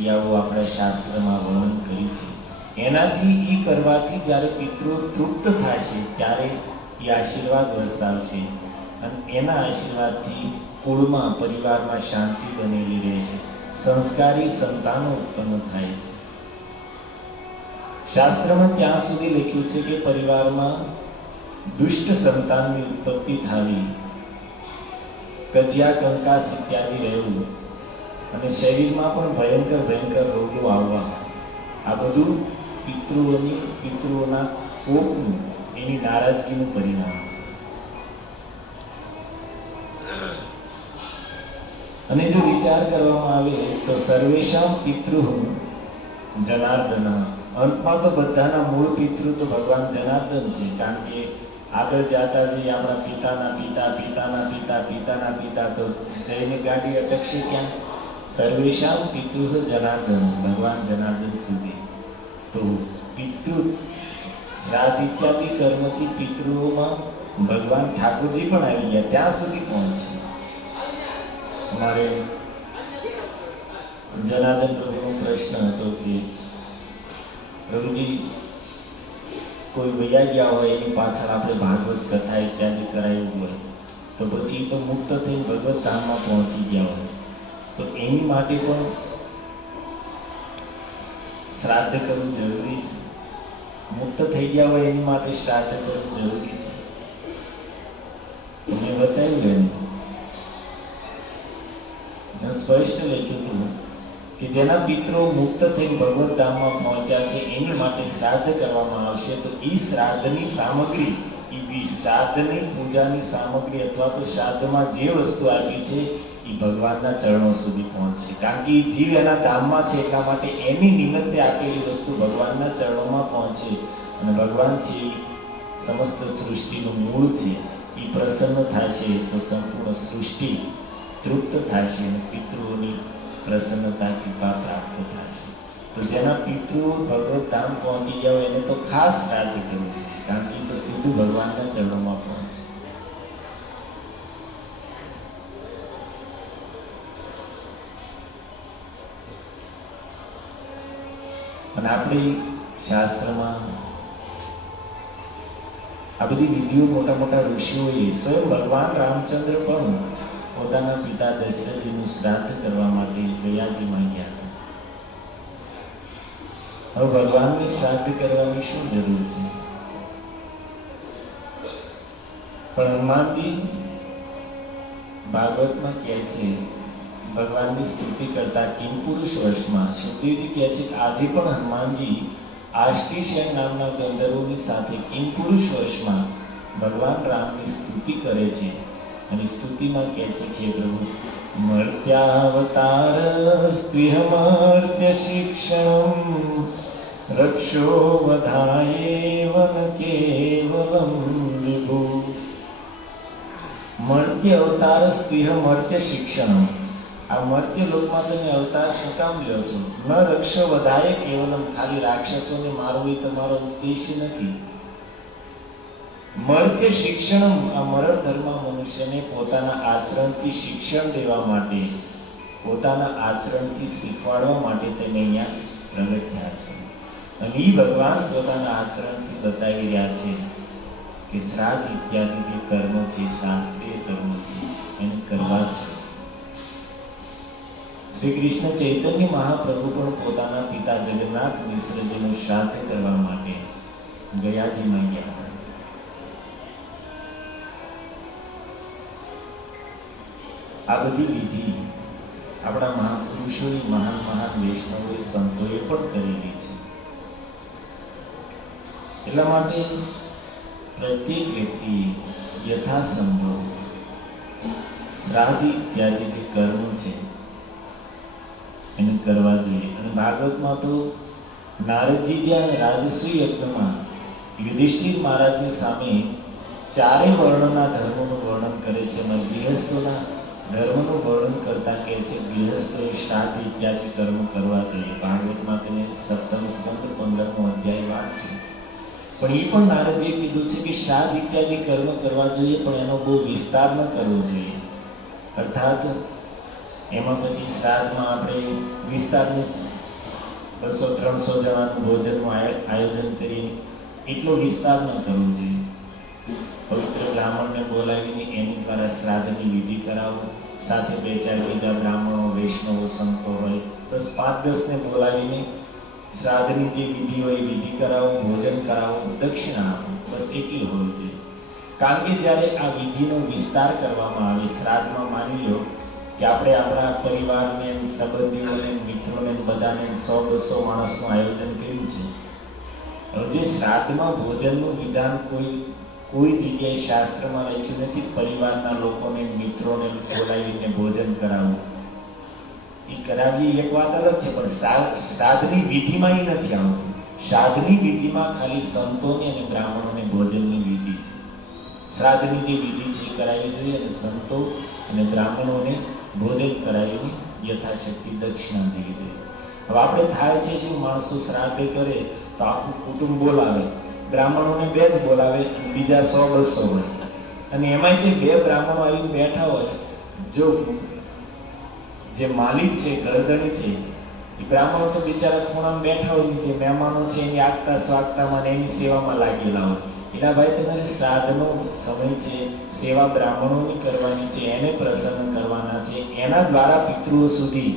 ક્રિયાઓ આપણા શાસ્ત્રમાં વર્ણન કરી છે. એનાથી એ કરવાથી જ્યારે પિતૃ તૃપ્ત થાય છે ત્યારે એ આશીર્વાદ વરસાવશે અને એના આશીર્વાદથી કુળમાં પરિવારમાં શાંતિ બનેલી રહે છે, સંસ્કારી સંતાનો ઉત્પન્ન થાય છે. શાસ્ત્રમાં ત્યાં સુધી લખ્યું છે કે પરિવારમાં દુષ્ટ સંતાનની ઉત્પત્તિ થવી, કજિયા કંકાસ ઇત્યાદિ રહેવું અને શરીરમાં પણ ભયંકર ભયંકર રોગો આવવા, આ બધું પિતૃઓના કોપનું, એની નારાજગીનું પરિણામ છે. અને જો વિચાર કરવામાં આવે તો સર્વેશામ પિતૃ જનાર્દન, અંતમાં તો બધાના મૂળ પિતૃ તો ભગવાન જનાર્દન છે. કારણ કે આગળ જતા જઈએ આપણા પિતાના પિતા, પિતાના પિતા, પિતાના પિતા, તો જઈને ગાડી અટકશે ક્યાં? સર્વેશામ પિતૃ જનાર્દન, ભગવાન જનાર્દન સુધી. તો પિતૃ શ્રાદ્ધ ઇત્યાદિ કર્મથી પિતૃઓમાં ભગવાન ઠાકોરજી પણ આવી ગયા, ત્યાં સુધી પહોંચે. અમારે જનાર્દન પ્રભુનો પ્રશ્ન હતો કે પ્રભુજી, કોઈ વૈયા ગયા હોય એની પાછળ આપણે ભાગવત કથા ઇત્યાદિ કરાવ્યું હોય તો પછી તો મુક્ત થઈને ભગવત ધામમાં પહોંચી ગયા હોય, તો એની માટે પણ શ્રાદ્ધ કરવું જરૂરી છે? મુક્ત થઈ ગયા હોય એની માટે શ્રાદ્ધ કરવું જરૂરી છે? મેં બચાવ્યું એને સ્પષ્ટ લખ્યું હતું કે જેના પિતરો મુક્ત થઈને ભગવત ધામમાં પહોંચ્યા છે એની માટે શ્રાદ્ધ કરવામાં આવશે. તો એ શ્રાદ્ધની સામગ્રી, એ શ્રાદ્ધની પૂજાની સામગ્રી અથવા તો શ્રાદ્ધમાં જે વસ્તુ આપી છે એ ભગવાનના ચરણો સુધી પહોંચશે. કારણ કે એ જીવ એના ધામમાં છે એટલા માટે એની નિમિત્તે આપેલી વસ્તુ ભગવાનના ચરણોમાં પહોંચે. અને ભગવાન છે એ સમસ્ત સૃષ્ટિનું મૂળ છે, એ પ્રસન્ન થાય છે તો સંપૂર્ણ સૃષ્ટિ તૃપ્ત થાય છે અને પિતૃઓની પ્રસન્નતા કૃપા પ્રાપ્ત થાય છે. તો જેના પિતૃઓ ભગવત ધામ પહોંચી ગયા હોય એને તો ખાસ શ્રાદ્ધ કરવું જોઈએ, કારણ કે એ તો સીધું ભગવાનના ચરણોમાં પહોંચે. અને આપણે શાસ્ત્રમાં આ બધી વિધિઓ મોટા મોટા ઋષિઓએ, સ્વયં ભગવાન રામચંદ્ર પણ પોતાના પિતા દશરથજીનું શ્રાદ્ધ કરવા માટે ગયાજીમાં ગયા હતા. હવે ભગવાનને શ્રાદ્ધ કરવાની શું જરૂર છે? પણ હનુમાનજી ભાગવતમાં કહે છે, ભગવાનની સ્તુતિ કરતા કિમ પુરુષ વર્ષમાં સુખદેવજી કહે છે કે આજે પણ હનુમાનજી આષ્ટીશયન નામના ગંધર્વોની સાથે કિમ પુરુષ વર્ષમાં ભગવાન રામની સ્તુતિ કરે છે. અને સ્તુતિમાં કહે છે કે પ્રભુ મર્ત્યાવતાર સ્ત્રિહમર્ત્ય શિક્ષણમ રક્ષો વધાયેવન કેવલમ વિભુ. મર્ત્ય અવતાર સ્ત્રિહમર્ત્ય શિક્ષણમ, આ મર્ત્ય લોકમાં તમે અવતાર શું કામ લ્યો છો? ન રક્ષો વધાય કેવલમ, ખાલી રાક્ષસોને મારવું એ તમારો ઉદ્દેશ્ય નથી. મર્ત્ય શિક્ષણ, આ મરણ ધર્મ મનુષ્યને પોતાના આચરણથી શિક્ષણ દેવા માટે, પોતાના આચરણથી શીખવાડવા માટે તમે અહીંયા પ્રગટ થયા છે. અને એ ભગવાન પોતાના આચરણથી બતાવી રહ્યા છે કે શ્રાદ્ધ ઇત્યાદિ જે કર્મ છે, શાસ્ત્રીય કર્મ છે, એને કરવા જ. શ્રી કૃષ્ણ ચૈતન્ય મહાપ્રભુ પણ પોતાના પિતા જગન્નાથ મિશ્રજીનું શ્રાદ્ધ કરવા માટે ગયાજીમાં ગયા. આ બધી વિધિ આપણા મહાપુરુષોની, મહાન મહાન વૈષ્ણવોએ, સંતોએ પણ કરેલી છે. એટલા માટે પ્રત્યેક વ્યક્તિ યથાસંભવ શ્રાદ્ધ ઇત્યાદિ જે કર્મ છે એને કરવા જોઈએ. અને ભાગવતમાં તો નારદજી જ્યાં રાજશ્રી યજ્ઞમાં યુધિષ્ઠિર મહારાજની સામે ચારે વર્ણના ધર્મોનું વર્ણન કરે છે અને ગૃહસ્થોના ધર્મનું વર્ણન કરતા કહે છે ગૃહસ્થોએ શ્રાદ્ધ ઇત્યાદિ કર્મ કરવા જોઈએ. ભાગવતમાં તેને સપ્તમ સ્કંદ 15મો અધ્યાય વાંચજો. પણ એ પણ નારદજીએ કીધું છે કે શ્રાદ્ધ ઇત્યાદિ કર્મ કરવા જોઈએ, પણ એનો બહુ વિસ્તાર ન કરવો જોઈએ. અર્થાત એમાં પછી શ્રાદ્ધમાં આપણે વિસ્તારની 200-300 જણાનું ભોજનનું આયોજન કરીને એટલો વિસ્તાર ન કરવો જોઈએ. પવિત્ર બ્રાહ્મણને બોલાવીને એની દ્વારા શ્રાદ્ધની વિધિ કરાવો. સાથે 2-4 બીજા બ્રાહ્મણો, વૈષ્ણવો, સંતો હોય, બસ 5-10ને બોલાવીને શ્રાદ્ધની જે વિધિ હોય વિધિ કરાવો, ભોજન કરાવો, દક્ષિણા આપો, બસ એટલી હોવી જોઈએ. કારણ કે જ્યારે આ વિધિનો વિસ્તાર કરવામાં આવે શ્રાદ્ધમાં, માની લો કે આપણે આપણા પરિવારને, સંબંધીઓને, મિત્રોને બધાને 100-200 માણસનું આયોજન કર્યું છે. હવે જે શ્રાદ્ધમાં ભોજનનું વિધાન કોઈ જગ્યાએ શાસ્ત્રમાં લખ્યું નથી. પરિવારના લોકોને, મિત્રોને બોલાવીને ભોજન કરાવવું, એ કરાવવી એક વાત અલગ છે, પણ શ્રાદ્ધની વિધિમાં એ નથી આવતું. શ્રાદ્ધની વિધિમાં ખાલી સંતોને અને બ્રાહ્મણોને ભોજનની વિધિ છે. શ્રાદ્ધની જે વિધિ છે એ કરાવવી જોઈએ અને સંતો અને બ્રાહ્મણોને ભોજન કરાવીને યથાશક્તિ દક્ષિણા દેવી જોઈએ. હવે આપણે થાય છે શું, માણસો શ્રાદ્ધ કરે તો આખું કુટુંબ બોલાવે, બ્રાહ્મણોને 2 જ બોલાવે અને બીજા 100-200 હોય, અને એમાંય તે 2 બ્રાહ્મણો આવીને બેઠા હોય. જો જે માલિક છે, ગરદણી છે, એ બ્રાહ્મણો તો બિચારા ખૂણામાં બેઠા હોય, જે મહેમાનો છે એની આગતા સ્વાગતામાં ને એની સેવામાં લાગેલા હોય. એના ભાઈ, તમારે શ્રાદ્ધનો સમય છે, સેવા બ્રાહ્મણોની કરવાની છે, એને પ્રસન્ન કરવાના છે, એના દ્વારા પિતૃઓ સુધી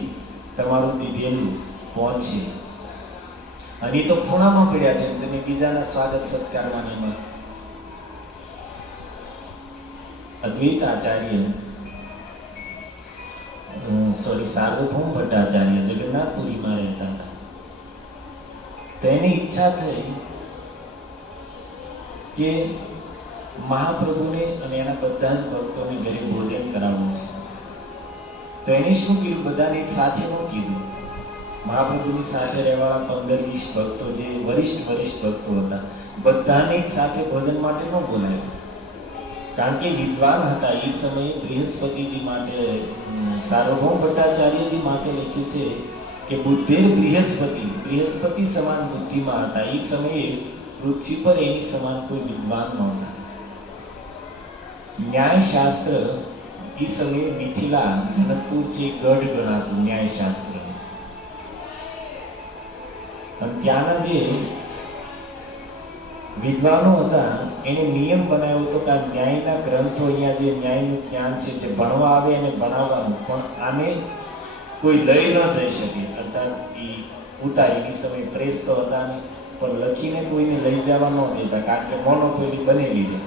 તમારું દીધેલું પહોંચે. અને તો ખૂણામાં પડ્યા છે, તમે બીજાના સ્વાગત સત્કારવાનીમાં. અદ્વૈત આચાર્ય સાર્વભૌમ ભટ્ટાચાર્ય જગન્નાથપુરીમાં રહેતા હતા. તેની ઈચ્છા થઈ કે મહાપ્રભુને અને એના બધા જ ભક્તોને ઘરે ભોજન કરાવવું છે. તો એને શું કીધું, બધાને સાથે ન કીધું. મહાપ્રભુની સાથે રહેવાળા 15-20 ભક્તો, જે વરિષ્ઠ ભક્તો હતા, બધાને સાથે ભોજન માટે ન બોલાવ્યા. કારણ કે વિદ્વાન હતા એ સમયે. બૃહસ્પતિજી માટે, સાર્વભૌમ ભટ્ટાચાર્યજી માટે લખ્યું છે કે બુદ્ધેર બૃહસ્પતિ સમાન બુદ્ધિમાં હતા. એ સમયે પૃથ્વી પર એની સમાન કોઈ વિદ્વાન નહોતા. ન્યાયશાસ્ત્ર એ સમયે મિથિલા, જનકપુર છે, ગઢ ગણાતું ન્યાયશાસ્ત્ર. અને ત્યાંના જે વિદ્વાનો હતા એને નિયમ બનાવ્યો હતો કે ન્યાયના ગ્રંથો, અહીંયા જે ન્યાયનું જ્ઞાન છે જે ભણવા આવે એને ભણાવવાનું, પણ આને કોઈ લઈ ન જઈ શકે. અર્થાત એ ઉતારી સમય પ્રેસ તો હતા ને, પણ લખીને કોઈને લઈ જવા ન દેતા, કારણ કે મોનોપોલી બનેલી છે.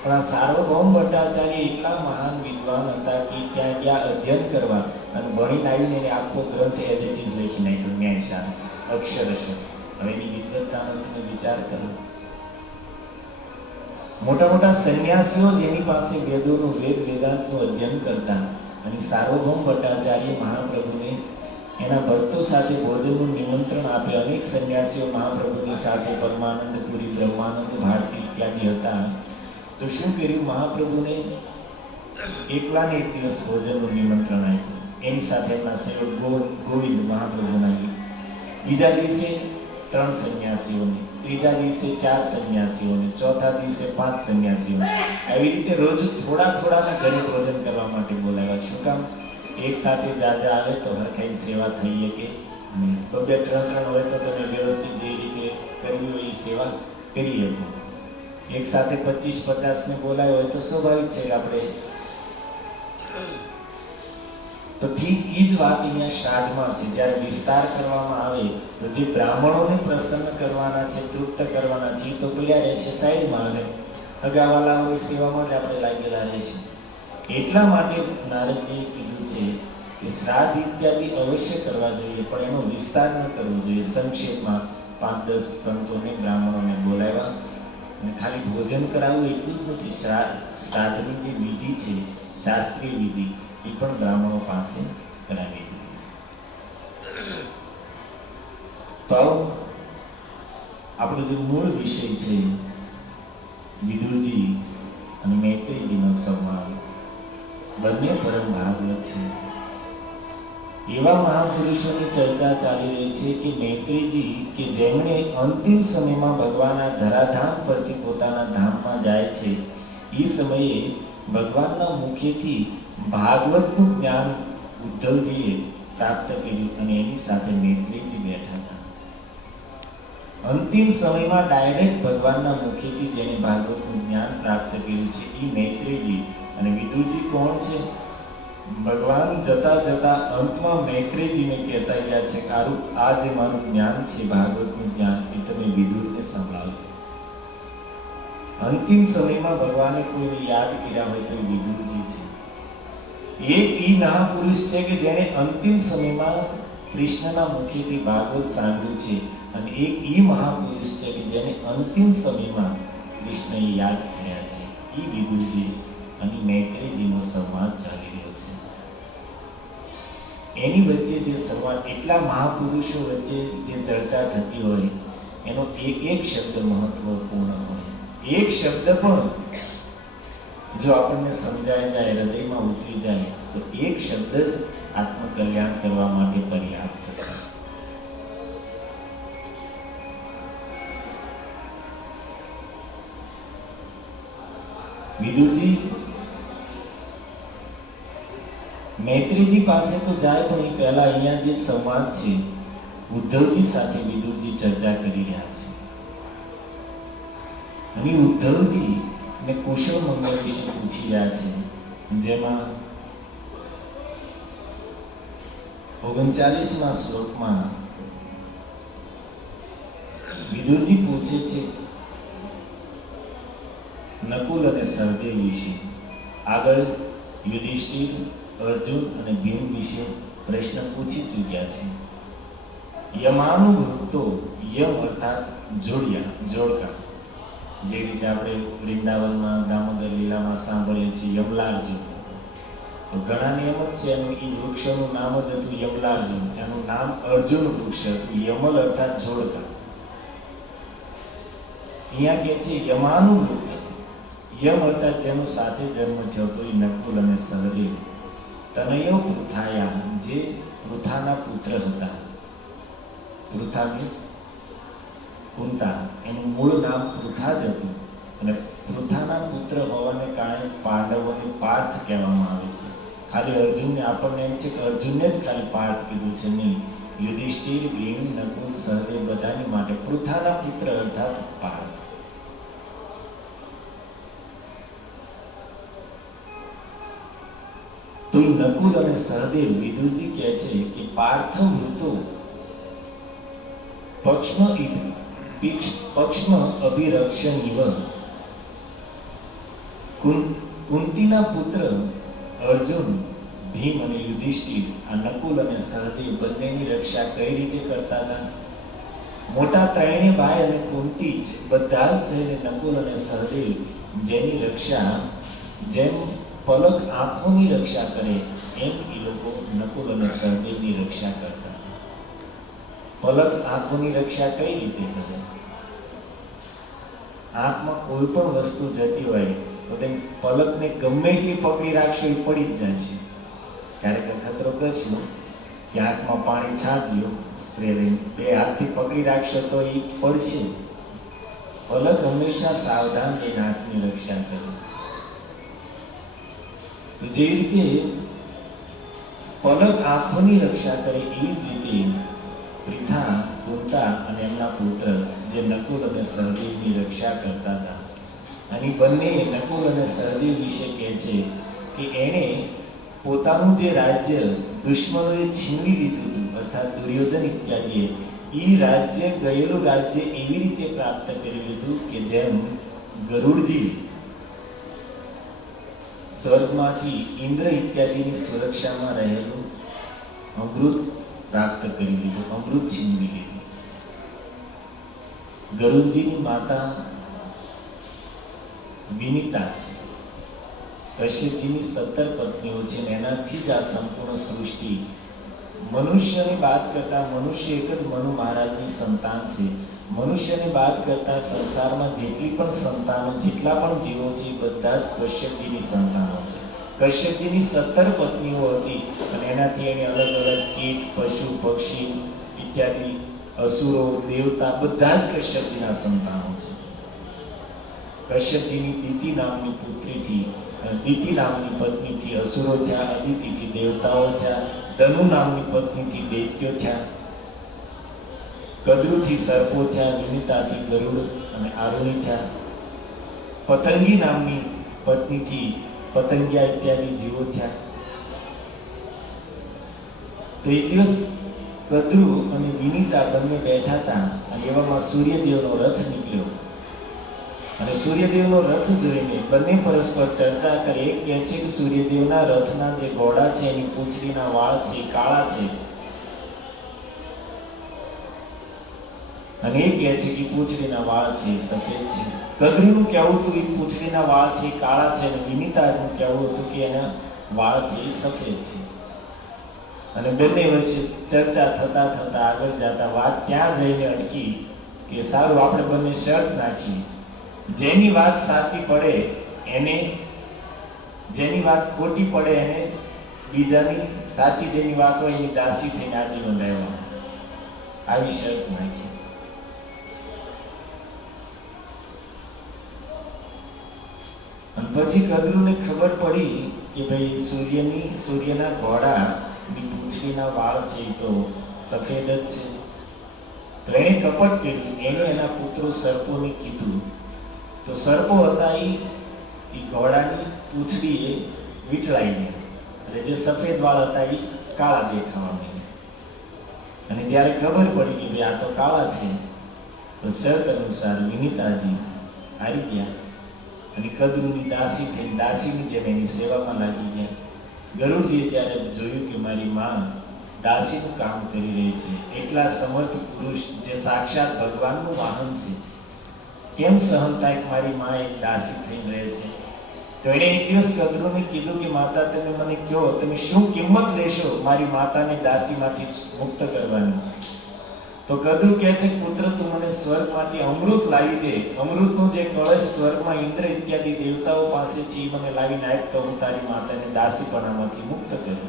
પણ આ સાર્વભૌમ ભટ્ટાચાર્ય એટલા મહાન વિદ્વાન હતા કે ત્યાં ગયા અધ્યયન કરવા અને ભણીને આવીને એને આખો ગ્રંથ એઝ ઇટ ઇઝ લખી નાખ્યો, ન્યાયશાસ્ત્ર અક્ષરશ. હવે એની વિદ્વત્તાનો તમે વિચાર કરો. મોટા મોટા સંન્યાસીઓ જેની પાસે વેદોનું વેદાંતનું અધ્યયન કરતા, અને સાર્વભૌમ ભટ્ટાચાર્ય મહાપ્રભુને એના ભક્તો સાથે ભોજનનું નિમંત્રણ આપે. અનેક સંન્યાસીઓ મહાપ્રભુની સાથે, પરમાનંદ પુરી, બ્રહ્માનંદ ભારતી ઇત્યાદિ હતા. તો શું કર્યું, મહાપ્રભુને એકલાને એક દિવસ ભોજનનું નિમંત્રણ આપ્યું. એની સાથે એમના સેવક ગોવિંદ મહાપ્રભુના. બીજા દિવસે 3 સંન્યાસીઓને, ત્રીજા દિવસે 4 સંન્યાસીઓને, ચોથા દિવસે 5 સંન્યાસીઓને. આવી રીતે રોજ થોડા ઘરે ભોજન કરવા માટે બોલાવ્યા. શું કામ, એક સાથે જાજા આવે તો હરખાઈ સેવા થઈ શકે. તો 2-3 હોય તો તમે વ્યવસ્થિત જે રીતે કરવી હોય એ સેવા કરી શકો. એક સાથે 25-50 ને બોલાવ્યો હોય તો સ્વાભાવિક છે કે આપણે. તો ઠીક એ જ વાત અહીંયા શ્રાદ્ધમાં છે. જ્યારે વિસ્તાર કરવામાં આવે તો જે બ્રાહ્મણોને પ્રસન્ન કરવાના છે, તૃપ્ત કરવાના છે, તો પડ્યા રહેશે સાઈડમાં, અને અગાવાલાઓની સેવામાં જ આપણે લાગેલા રહીશું. એટલા માટે નારદજીએ કીધું છે કે શ્રાદ્ધ ઇત્યાદિ અવશ્ય કરવા જોઈએ, પણ એનો વિસ્તાર ન કરવો જોઈએ. સંક્ષેપમાં 5-10 સંતોને, બ્રાહ્મણોને બોલાવ્યા અને ખાલી ભોજન કરાવવું એટલું જ નથી. શ્રાદ્ધની જે વિધિ છે, શાસ્ત્રીય વિધિ, એ પણ બ્રાહ્મણો પાસે કરાવી દીધી. તો આપણો જે મૂળ વિષય છે, વિદુરજી અને મૈત્રીજીનો સંવાદ, બંને પરમ ભાગવત છે. એવા મહાપુરુષોની ચર્ચા ચાલી રહી છે કે મૈત્રીજી કે જેમણે અંતિમ સમયમાં ભગવાનના ધરાધામ પરથી પોતાના ધામમાં જાય છે, એ સમયે ભગવાનના મુખેથી ભાગવતનું જ્ઞાન ઉદ્ધવજીએ પ્રાપ્ત કર્યું અને એની સાથે મૈત્રેયજી બેઠા હતા. અંતિમ સમયમાં ડાયરેક્ટ ભગવાનના મુખેથી જેને ભાગવતનું જ્ઞાન પ્રાપ્ત કર્યું છે એ મૈત્રેયજી. અને વિદુરજી કોણ છે? ભગવાન જતા જતા અંતમાં મૈત્રેયજીને કહેતા ગયા છે કે આ જે મારું જ્ઞાન છે ભાગવતનું જ્ઞાન એ તમે વિદુરને સંભળાવો. અંતિમ સમયમાં ભગવાને કોઈને યાદ કર્યા હોય તો એ વિદુરજી છે. એક ઈ મહાપુરુષ છે કે જેણે અંતિમ સમયમાં કૃષ્ણના મુખેથી ભાગવત સાંભળ્યું છે. અને એક ઈ મહાપુરુષ છે કે જેને અંતિમ સમયમાં કૃષ્ણએ યાદ કર્યા છે. ઈ વિદુરજી અને મૈત્રેયજીનો સંવાદ ચાલી રહ્યો છે. એની વચ્ચે જે સંવાદ, એટલા મહાપુરુષો વચ્ચે જે ચર્ચા થતી હોય એનો એક એક શબ્દ મહત્વપૂર્ણ હોય. એક શબ્દ પણ જો આપણને સમજાય જાય, હૃદયમાં ઉતરી જાય તો એક શબ્દ જ આત્મકલ્યાણ કરવા માટે પર્યાપ્ત છે. વિદુરજી મૈત્રેયજી પાસે તો જાય, પણ એ પહેલા અહીંયા જે સંવાદ છે ઉદ્ધવજી સાથે વિદુરજી ચર્ચા કરી રહ્યા છે. અને ઉદ્ધવજી ને કુશળ મંગળ વિશે પૂછી રહ્યા છે. જેમાં 39મા શ્લોકમાં વિદુરજી પૂછે છે નકુલ અને સહદેવ વિશે. આગળ યુધિષ્ઠિર, અર્જુન અને ભીમ વિશે પ્રશ્ન પૂછી ચૂક્યા છે. યમાનુભૂતો, યમ અર્થાત જોડિયા, જોડકા. જે રીતે આપણે વૃંદાવનમાં દામોદર લીલામાં સાંભળીએ છીએ યમલાર્જુન, તો ઘણાને એમ જ છે એનું એ વૃક્ષનું નામ જ હતું યમલાર્જુન, એનું નામ અર્જુન વૃક્ષ હતું. યમલ અર્થાત જોડકા. અહીંયા કહે છે યમાનુભૂત, યમ અર્થાત જેનો સાથે જન્મ થયો હતો એ નકુલ અને સહદેવ. તનયો પૃથાયા, જે પૃથાના પુત્ર હતા. પૃથા મીન્સ કુંતા, એનું મૂળ નામ પૃથા જ હતું. અને પૃથાના પુત્ર હોવાને કારણે પાંડવોને પાર્થ કહેવામાં આવે છે. ખાલી અર્જુનને, આપણને એમ છે કે અર્જુનને જ ખાલી પાર્થ કીધું છે, નહીં. યુધિષ્ઠિર, ભીમ, નકુલ, સહદેવ બધાની માટે પૃથાના પુત્ર અર્થાત પાર્થ. તો નકુલ અને સહદેવ, વિદુરજી કહે છે કે પાર્થ વૃતો પક્ષ્મ અભિરક્ષણીવ. કુંતીના પુત્ર અર્જુન, ભીમ અને યુધિષ્ઠિર, આ નકુલ અને સહદેવ બંનેની રક્ષા કઈ રીતે કરતા હતા? મોટા ત્રણેય ભાઈ અને કુંતી જ બધા જ થઈને નકુલ અને સહદેવ જેની રક્ષા જેમ પલક આંખોની રક્ષા કરે એમ એ લોકો નકુલ અને સહદેવની રક્ષા કરતા. પલક આંખોની રક્ષા કઈ રીતે કરે? આંખમાં કોઈ પણ વસ્તુ જતી હોય તો તે પલકને ગમે એટલી પકડી રાખશો એ પડી જ જાય છે. ક્યારેક ખતરો કરશો કે આંખમાં પાણી છાંટજો સ્પ્રે લઈને, બે હાથથી પકડી રાખશો તો એ પડશે. પલક હંમેશા સાવધાન થઈને આંખની રક્ષા કરે. તો જે રીતે પલક આંખોની રક્ષા કરે એવી જ રીતે પૃથા, કુંતા અને એમના પુત્ર જે નકુલ અને સહદેવની રક્ષા કરતા હતા. અને બંને નકુલ અને સહદેવ વિશે કહે છે કે એણે પોતાનું જે રાજ્ય દુશ્મનોએ છીનવી લીધું હતું, અર્થાત દુર્યોધન ઇત્યાદિએ, એ રાજ્ય, ગયેલું રાજ્ય એવી રીતે પ્રાપ્ત કરી લીધું કે જેમ ગરુડજી સ્વર્ગમાંથી ઇન્દ્ર ઇત્યાદિની સુરક્ષામાં રહેલું અમૃત પ્રાપ્ત કરી લીધું, અમૃત છીનવી લીધું. ગરુડજીની માતા વિનિતા છે. કશ્યપજીની 17 પત્નીઓ છે અને એનાથી જ આ સંપૂર્ણ સૃષ્ટિ, મનુષ્યની બાદ કરતા, મનુષ્ય એક જ મનુ મહારાજની સંતાન છે. મનુષ્યની બાદ કરતા સંસારમાં જેટલી પણ સંતાનો, જેટલા પણ જીવો છે બધા જ કશ્યપજીની સંતાનો છે. કશ્યપજીની 17 પત્નીઓ હતી અને એનાથી એને અલગ અલગ કીટ, પશુ, પક્ષી ઇત્યાદિ, અસુરો, દેવતા બધા જ કશ્યપજીના સંતાનો છે. કશ્યપજીની દિતિ નામની પુત્રીથી, દિતિ નામની પત્નીથી અસુરો થયા, અદિતિથી દેવતાઓ થયા, ધનુ નામની પત્નીથી દૈત્યો થયા, કદ્રુથી સર્પો થયા, વિનિતાથી ગરુડ અને આરુણી થયા, પતંગી નામની પત્નીથી પતંગિયા ઇત્યાદિ જીવો થયા. તો એક દિવસ કદ્રુ અને વિનિતા બંને બેઠા હતા અને એવામાં સૂર્યદેવનો રથ નીકળ્યો અને સૂર્યદેવનો રથ જોઈને બંને પરસ્પર ચર્ચા કરી. એક કહે છે કે સૂર્યદેવના રથના જે ઘોડા છે એની પૂંછડીના વાળ છે કાળા છે, અને એ કહે છે કે પૂંછડીના વાળ છે સફેદ છે. કદ્રુનું કહેવું હતું એ પૂંછડીના વાળ છે કાળા છે, અને વિનિતાનું કહેવું હતું કે એના વાળ છે સફેદ છે. અને બંને વચ્ચે ચર્ચા થતા થતા આગળ જતા વાત ત્યાં જઈને અટકી કે સારું આપણે બંને શરત નાખી, જેની વાત સાચી પડે એને, જેની વાત ખોટી પડે એને બીજાની સાચી જેની વાત હોય એની દાસી થઈને આજીવન રહેવાનું, આવી શરત નાખી. અને પછી કદ્રુને ખબર પડી કે ભાઈ સૂર્યના ઘોડાની પૂંછડીના વાળ છે તો સફેદ જ છે. તો એણે કપટ કર્યું, એણે એના પુત્રો સર્પોને કીધું. તો સર્પો હતા એ ઘોડાની પૂંછડીએ વીંટળાઈને, અને જે સફેદ વાળ હતા એ કાળા દેખાવા માંડ્યા. અને જ્યારે ખબર પડી કે ભાઈ આ તો કાળા છે, તો શરત અનુસાર વિનિતાજી હારી ગયા અને કદ્રુની દાસી થઈ દાસીની જેમ એની સેવામાં લાગી ગયા. ગરુડજીએ જ્યારે જોયું કે મારી માં દાસીનું કામ કરી રહી છે, એટલા સમર્થ પુરુષ જે સાક્ષાત ભગવાનનું વાહન છે, કેમ સહન થાય કે મારી માં એક દાસી થઈ રહે છે? તો એણે એક દિવસ કદ્રુને કીધું કે માતા તમે મને કહો, તમે શું કિંમત લેશો મારી માતાને દાસીમાંથી મુક્ત કરવાની? તો કદ્રુ કહે છે પુત્ર તું મને સ્વર્ગમાંથી અમૃત લાવી દે, અમૃતનું જે કળશ સ્વર્ગમાં ઇન્દ્ર ઇત્યાદિ દેવતાઓ પાસે છે એ મને લાવીને આપ, તો હું તારી માતાને દાસીપણામાંથી મુક્ત કરું.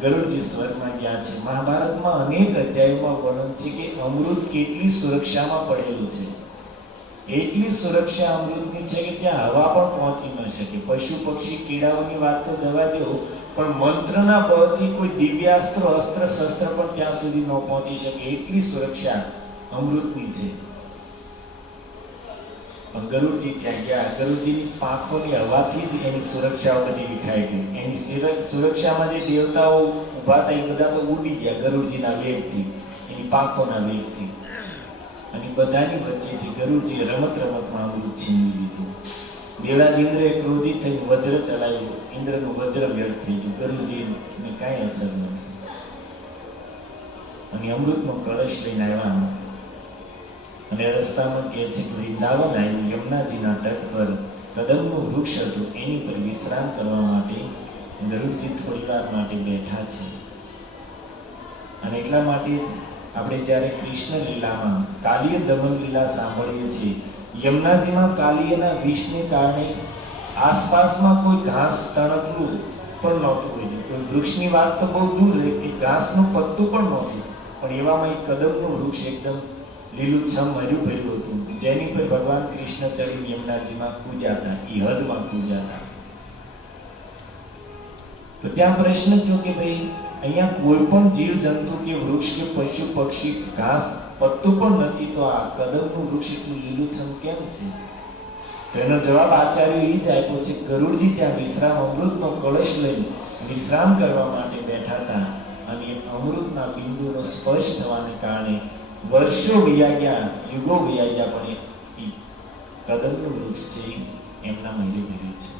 ગરુડજી સ્વર્ગમાં ગયા છે. મહાભારતમાં અનેક અધ્યાયોમાં વર્ણન છે કે અમૃત કેટલી સુરક્ષામાં પડેલું છે. એટલી સુરક્ષા અમૃતની છે કે ત્યાં હવા પણ પહોંચી ન શકે. પશુ પક્ષી કીડાઓની વાત તો જવા દો, પણ મંત્રના બળથી કોઈ દિવ્યાસ્ત્ર અસ્ત્ર શસ્ત્ર પણ ત્યાં સુધી ન પહોંચી શકે, એટલી સુરક્ષા અમૃતની છે. પણ ગરુડજી ત્યાં ગયા, ગરુડજીની પાંખોની હવાથી જ એની સુરક્ષાઓ બધી વિખાઈ ગઈ. એની સુરક્ષામાં જે દેવતાઓ ઊભા હતા એ બધા તો ઉડી ગયા ગરુડજીના વેગથી, એની પાંખોના વેગથી. અને બધાની વચ્ચેથી ગરુડજીએ રમત રમતમાં અમૃત છીનવી લીધું. દેવરાજ ઇન્દ્રએ ક્રોધિત થઈને વજ્ર ચલાવ્યું, ઇન્દ્રનું વજ્ર વ્યર્થ થઈ ગયું, ગરુડજીને કાંઈ અસર નથી. અને અમૃતનો કળશ લઈને આવ્યા અને રસ્તામાં કહે છે કે વૃંદાવન આવ્યું, યમુનાજીના તટ પર કદમનું વૃક્ષ હતું, એની પર વિશ્રામ કરવા માટે ગરુડજી થોડી વાર માટે બેઠા છે. અને એટલા માટે જ આપણે જ્યારે કૃષ્ણ લીલામાં કાલિય દમન લીલા સાંભળીએ છીએ, યમુનાજીમાં કાલિયના વિષને કારણે આસપાસમાં કોઈ ઘાસ તણકલું પણ નહોતું રહ્યું. કોઈ વૃક્ષની વાત તો બહુ દૂર રહી, એક ઘાસનું પત્તું પણ નહોતું, પણ એવામાં એક કદમનું વૃક્ષ એકદમ લીલુંછમ હર્યું ભર્યું હતું, જેની પર ભગવાન કૃષ્ણ ચડી યમુનાજીમાં કૂદ્યા હતા, એ હદમાં કૂદ્યા હતા. તો ત્યાં પ્રશ્ન થયો કે ભાઈ અહીંયા કોઈ પણ જીવ જંતુ કે વૃક્ષ કે પશુ પક્ષી ઘાસ પત્તું પણ નથી, તો આ કદમનું વૃક્ષ એટલું લીલુંછમ કેમ છે? તો એનો જવાબ આચાર્ય એ જ આપ્યો છે, ગરુડજી ત્યાં વિશ્રામ અમૃતનો કળશ લઈ વિશ્રામ કરવા માટે બેઠા હતા, અને અમૃતના બિંદુનો સ્પર્શ થવાને કારણે વર્ષો વયા ગયા, યુગો વયા ગયા, પણ એ કદમનું વૃક્ષ છે એમના મળી ગયું છે.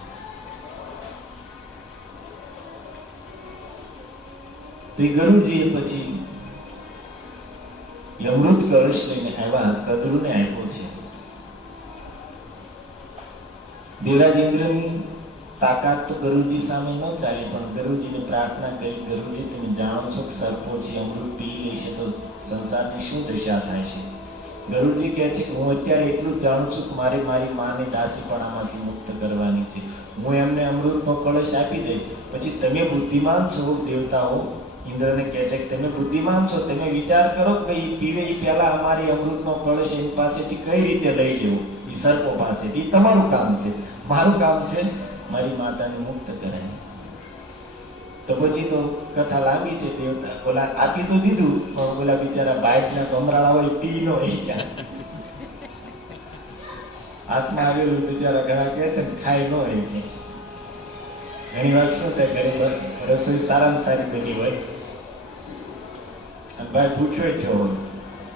તો એ ગરુડજીએ પછી અમૃત કળશ લઈને આવ્યા, કદ્રુને આપ્યો છે. દેવરાજ ઇન્દ્રની તાકાત તો ગરુડજી સામે ન ચાલે, પણ ગરુડજીને પ્રાર્થના કરી, ગરુડજી તમે જાણો છો કે સર્પો છે અમૃત પી લેશે તો સંસારની શું દશા થાય છે? ગરુડજી કહે છે કે હું અત્યારે એટલું જ જાણું છું કે મારે મારી માને દાસીપણામાંથી મુક્ત કરવાની છે, હું એમને અમૃતનો કળશ આપી દઈશ, પછી તમે બુદ્ધિમાન છો દેવતાઓ, ઇન્દ્રને કહે છે કે તમે બુદ્ધિમાન છો, તમે વિચાર કરો કે ભાઈ પીવે એ પહેલા અમારી અમૃતનો કળશ એની પાસેથી કઈ રીતે લઈ લેવો, એ સર્પો પાસેથી. તમારું કામ છે, મારું કામ છે મારી માતાને મુક્ત કરાય. તો પછી તો કથા લાંબી છે. દેવતા બોલા આપી તો દીધું, પણ બોલા બિચારા બાઇકના કમરાળા હોય પી નો હાથમાં આવેલું બિચારા ઘણા કહે છે ને ખાઈ ન હોય. ઘણી વાર શું થાય, ઘરે રસોઈ સારામાં સારી બની હોય અને ભાઈ ભૂખ્યો થયો હોય,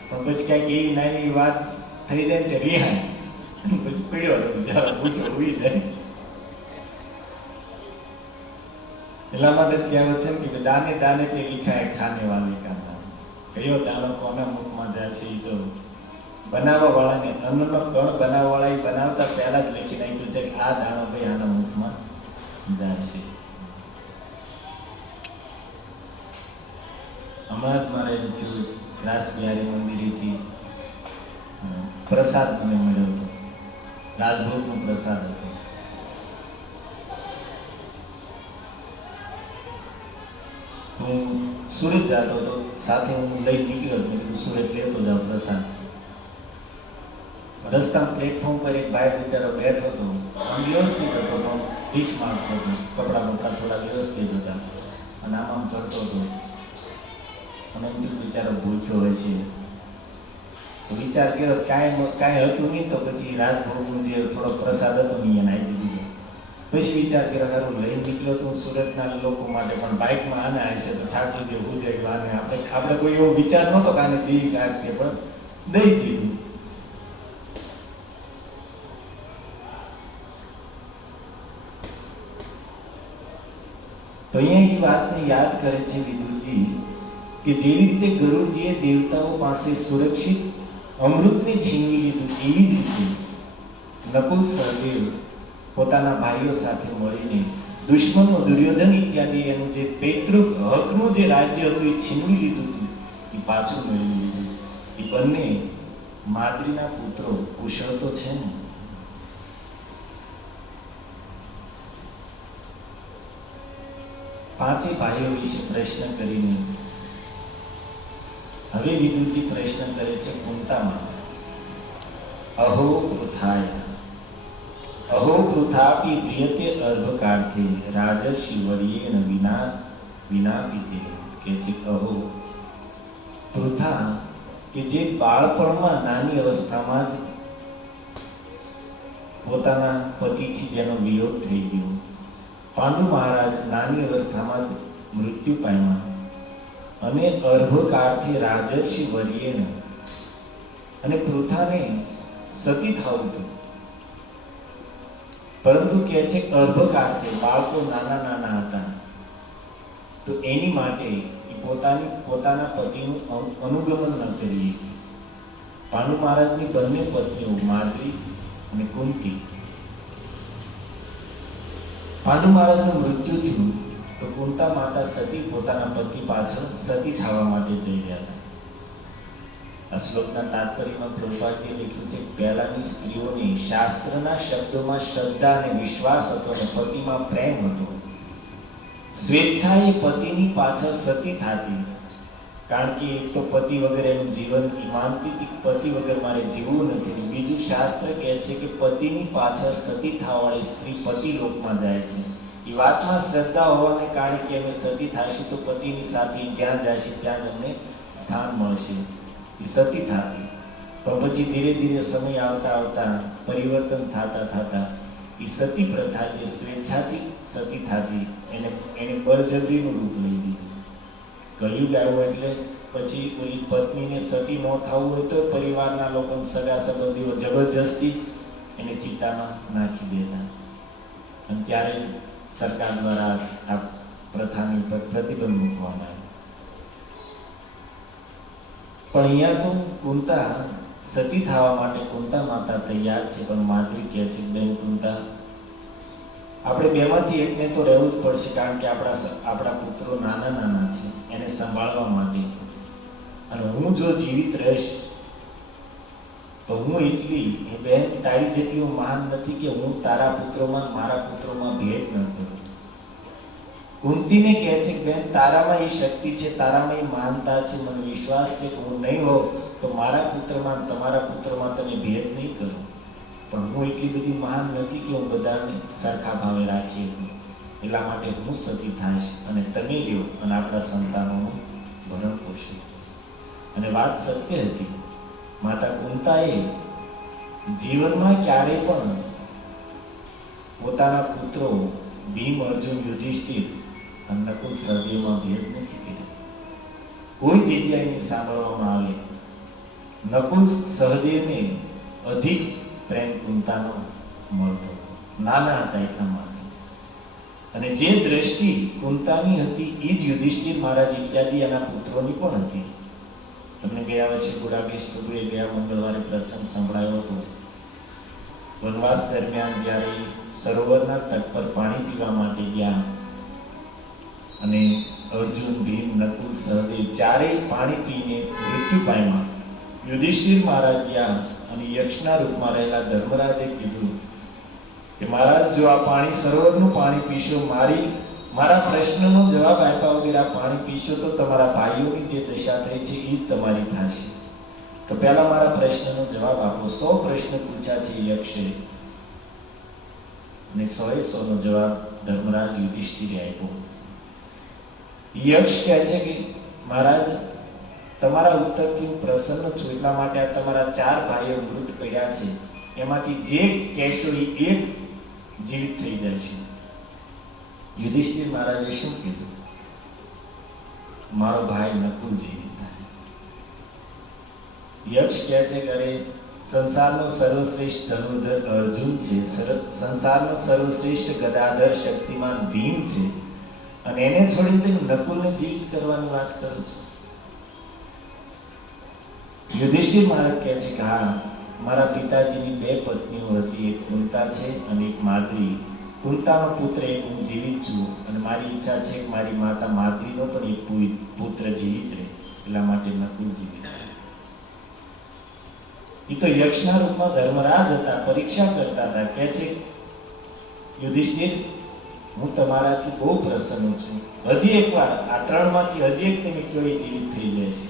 પણ પછી ક્યાંક એવી નાની વાત થઈ જાય કે રિહાય, પછી પીડ્યો બિચારા ભૂખ્યો ઉઈ જાય. એટલા માટે જ કહેવત છે ને કે દાને દાને पे लिखा है खाने वाले का नाम. કયો દાણો કોના મુખમાં જાય છે એ તો બનાવવા વાળાને, અન્નનો કણ બનાવવા વાળા બનાવતા પહેલા જ લખી નાખ્યું છે કે આ દાણો ભાઈ આના મુખમાં જાય છે. હમણાં જ મારે રાસબિહારી મંદિરેથી પ્રસાદ મને મળ્યો હતો, રાજભોગનો પ્રસાદ હતો. હું સુરત જતો હતો, સાથે હું લઈ નીકળ્યો હતો, મેં સુરત લેતો જાઉં પ્રસાદ. રસ્તામાં પ્લેટફોર્મ પર એક ભાઈ બિચારો બેઠો હતો, વ્યવસ્થિત હતો પણ ભીખ માંગતો હતો, કપડા બપડા થોડા વ્યવસ્થિત હતા અને આમ કરતો હતો. અને એમ બિચારો ભૂખ્યો હોય છે, તો વિચાર કર્યો કાંઈ હતું નહીં, તો પછી રાજભોગનો જે થોડો પ્રસાદ હતો ને એને આપી દીધો. પછી વિચાર કર્યો સારું લઈને નીકળ્યો તો સુરતના લોકો માટે, પણ બાઇકમાં આને આવશે તો ઠાકોરજી ગુજર્યું આને, આપણે કોઈ એવો વિચાર નહોતો કે આને દી આપીએ, પણ દઈ દીધું. તો અહીંયા એ વાતને યાદ કરે છે વિદુરજી કે જેવી રીતે ગરુડજીએ દેવતાઓ પાસે સુરક્ષિત અમૃતને છીનવી લીધું, એવી જ રીતે નકુલ સહદેવ પોતાના ભાઈઓ સાથે મળીને દુશ્મનો દુર્યોધન ઇત્યાદિ એનું જે પૈતૃક હકનું જે રાજ્ય હતું એ છીનવી લીધું હતું, એ પાછું મેળવી લીધું. એ બંને માદ્રીના પુત્રો કુશળ તો છે ને. પાંચે ભાઈઓ વિશે પ્રશ્ન કરીને હવે વિદુરજી પ્રશ્ન કરે છે કુંતામાં. અહો પૃથાય અહો પૃથાપી ધ્રિયતે અર્ભકાર્થે રાજર્ષિ વર્યેણ વિનાપિતે. કે છે અહો પૃથા કે જે બાળપણમાં નાની અવસ્થામાં જ પોતાના પતિથી જેનો વિયોગ થઈ ગયો, પાંડુ મહારાજ નાની અવસ્થામાં જ મૃત્યુ પામ્યા, અને અર્ભકાળથી રાજર્ષિ વર્યેણ અને પૃથાને સતી થવું હતું. પરંતુ કહે છે અર્ભકાળથી બાળકો નાના નાના હતા, તો એની માટે પોતાના પતિનું અનુગમન ન કરી. પાંડુ મહારાજની બંને પત્નીઓ માદ્રી અને કુંતી. પાંડુ મહારાજનું મૃત્યુ થયું તો કુંતા માતા સતી પોતાના પતિ પાછળ સતી થવા માટે જઈ રહ્યા હતા. આ શ્લોકના તાત્પર્યમાં પ્રભુપાદજીએ લખ્યું છે પહેલાની સ્ત્રીઓને શાસ્ત્રના શબ્દોમાં શ્રદ્ધા અને વિશ્વાસ હતો અને પતિમાં પ્રેમ હતો. સ્વેચ્છાએ પતિની પાછળ સતી થતી, કારણ કે એક તો પતિ વગર એનું જીવન માનતી પતિ વગર મારે જીવવું નથી. બીજું શાસ્ત્ર કહે છે કે પતિની પાછળ સતી થવાવાળી સ્ત્રી પતિ લોકમાં જાય છે. એ વાતમાં શ્રદ્ધા હોવાને કારણે કે અમે સતી થઈશું તો પતિની સાથે જ્યાં જશે ત્યાં અમને સ્થાન મળશે, એ સતી થતી. પણ પછી ધીરે ધીરે સમય આવતા આવતા પરિવર્તન થતા એ સતી પ્રથા જે સ્વેચ્છાથી સતી થતી એને બળજબરીનું રૂપ લઈ લીધું. કળિયુગ આવ્યો એટલે પછી ઓલી પત્નીને સતી ન થવું હોય તો પરિવારના લોકો સગા સંબંધીઓ જબરજસ્તી એને ચિતામાં નાખી દેતા, અને ત્યારે સરકાર દ્વારા આ પ્રથાની પર પ્રતિબંધ મૂકવામાં આવ્યો. પણ અહીંયા તો કુંતા સતી થવા માટે કુંતા માતા તૈયાર છે, પણ માદ્રી કહે છે બેન કુંતા આપણે બેમાંથી એકને તો રહેવું જ પડશે, કારણ કે આપણા પુત્રો નાના નાના છે એને સંભાળવા માટે, અને હું જો જીવિત રહીશ તો હું એટલી બેન તારી જેટલી હું મહાન નથી કે હું તારા પુત્રોમાં મારા પુત્રોમાં ભેદ ન કરું. કુંતીને કહે છે કે બેન તારામાં એ શક્તિ છે, તારામાં એ મહાનતા છે, મને વિશ્વાસ છે કે હું નહીં હોઉં તો મારા પુત્રમાં તમારા પુત્રમાં તમે ભેદ નહીં કરો. પણ હું એટલી બધી મહાન નથી કે હું બધાને સરખા ભાવે રાખી શકું. એટલા માટે હું સતી થાઈશ અને તમે રહ્યો અને આપણા સંતાનોનું ભરણ પોષણ. અને વાત સત્ય હતી. માતા કુંતાએ જીવનમાં ક્યારેય પણ પોતાના પુત્રો ભીમ, અર્જુન, યુધિષ્ઠિર અને નકુલ, સહદેવમાં ભેદ નથી કર્યો. કોઈ જગ્યાએ નહીં સાંભળવામાં આવે નકુલ સહદેવને અધિક પ્રેમ કુંતાનો મળતો. નાના હતા એટલા માટે. અને જે દ્રષ્ટિ કુંતાની હતી એ જ યુધિષ્ઠિર, મહારાજ ઇત્યાદિ એના પુત્રોની પણ હતી. તમને ગયા વર્ષે ગુડાકેશ પ્રભુએ ગયા મંગળવારે પ્રસંગ સંભળાયો હતો. વનવાસ દરમિયાન જ્યારે સરોવરના તટ પર પાણી પીવા માટે ગયા અને અર્જુન, ભીમ, નકુલ, સહદેવ ચારેય પાણી પીને મૃત્યુ પામ્યા. યુધિષ્ઠિર મહારાજ ગયા અને યક્ષના રૂપમાં રહેલા ધર્મરાજે કીધું કે મહારાજ, જો આ પાણી સરોવરનું પાણી પીશો, મારા પ્રશ્નનો જવાબ આપ્યા વગર આ પાણી પીશો તો તમારા ભાઈઓની જે દશા થઈ છે એ જ તમારી થશે. તો પહેલા મારા પ્રશ્નનો જવાબ આપો. 100 પ્રશ્ન પૂછ્યા છે યક્ષે અને 100 નો જવાબ ધર્મરાજ યુધિષ્ઠિરે આપ્યો. યક્ષ કહે છે કે મહારાજ, તમારા ઉત્તરથી હું પ્રસન્ન છું, એટલા માટે આ તમારા 4 ભાઈઓ મૃત પડ્યા છે એમાંથી જે કહેશો એ એક જીવિત થઈ જશે. યુધિષ્ઠિર મહારાજે શું કીધું? મારો ભાઈ નકુલ જીવિત થાય. યક્ષ કહે છે કે અરે, સંસારનો સર્વશ્રેષ્ઠ ધનુર્ધર અર્જુન છે, સંસારનો સર્વશ્રેષ્ઠ ગદાધર શક્તિમાન ભીમ છે, અને એને છોડીને તમે નકુલને જીવિત કરવાની વાત કરો છો. યુધિષ્ઠિર મહારાજ કહે છે કે હા, મારા પિતાજીની 2 પત્નીઓ હતી, એક કુંતા છે અને એક માદ્રી. કુંતાનો પુત્ર એક હું જીવિત છું અને મારી ઈચ્છા છે કે મારી માતા માદ્રીનો પણ એક પુત્ર જીવિત રહે, એટલા માટે નકુલ જીવિત. એ તો યક્ષના રૂપમાં ધર્મરાજ હતા, પરીક્ષા કરતા હતા. કહે છે યુધિષ્ઠિર, હું તમારાથી બહુ પ્રસન્ન છું. હજી એકવાર આ 3 માંથી હજી એક તમે કયો એ જીવિત થઈ જાય છે.